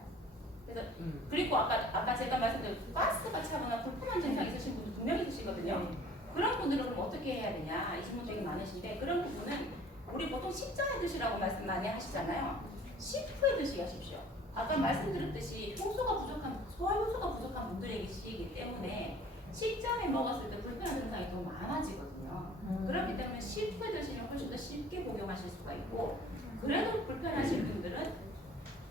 그래서 그리고 아까 제가 말씀드린 가스가 차거나 불편한 증상 있으신 분들 분명히 있으시거든요. 그런 분들은 그럼 어떻게 해야 되냐? 이 질문 되게 많으신데 그런 부분은 우리 보통 식전에 드시라고 말씀 많이 하시잖아요. 식후에 드시게 하십시오. 아까 말씀드렸듯이 소화 효소가 부족한 분들이기 때문에 식전에 먹었을 때 불편한 증상이 더 많아지거든요. 그렇기 때문에 식후에 드시면 훨씬 더 쉽게 복용하실 수가 있고, 그래도 불편하신 분들은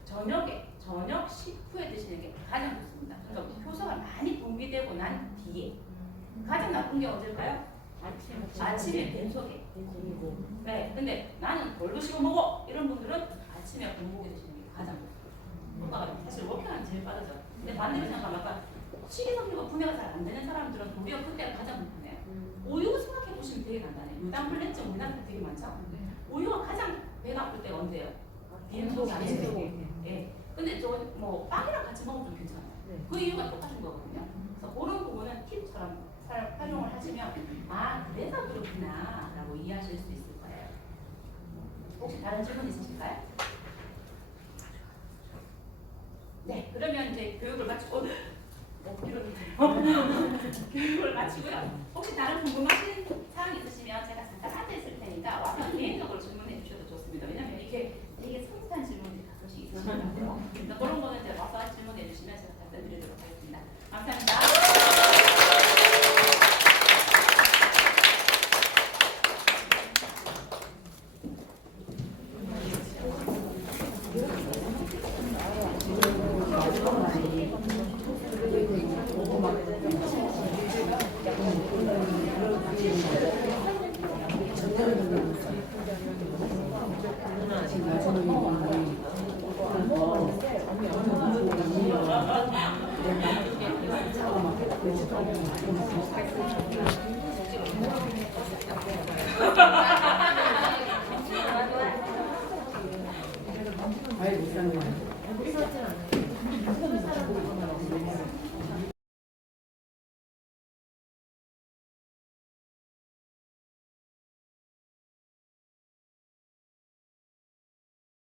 저녁 식후에 드시는 게 가장 좋습니다. 그러니까 효소가 많이 분비되고 난 뒤에. 가장 나쁜 게 언제일까요? 아침에 빈속에. 네, 근데 나는 뭘 드시고 먹어? 이런 분들은 아침에 공복에 드시는 게 가장 좋습니다. 효과가 사실 워킹하면 제일 빠르죠. 근데 반대로 생각하면 식이섬유가 분해가 잘 안 되는 사람들은 도리어 그때가 가장 불편해요. 우유 생각해 보시면 되게 간단해요. 유당불내증 우리나라에 되게 많죠. 우유가 가장 배가 아플 때가 언제예요? 빈속이 아니죠. 예. 근데 저 뭐 빵이랑 같이 먹으면 좀 괜찮아요. 그 이유가 똑같은 거거든요. 그래서 그런 부분은 팁처럼 활용을 하시면 그래서 그렇구나 라고 이해하실 수 있을 거예요. 혹시 다른 질문 있으실까요? 네, 그러면 이제 교육을 마치고 교육을 마치고요. 혹시 다른 궁금하신 사항 있으시면 제가 잠깐 앉아 있을 테니까 와서 개인적으로 질문해 주셔도 좋습니다. 왜냐면 이게 되게 성스한 질문들이 가끔씩 있으시더라고요. 그런 거는 이제 와서 질문해 주시면 제가 답변 드리도록 하겠습니다. 감사합니다. 아예 못 사는 거야.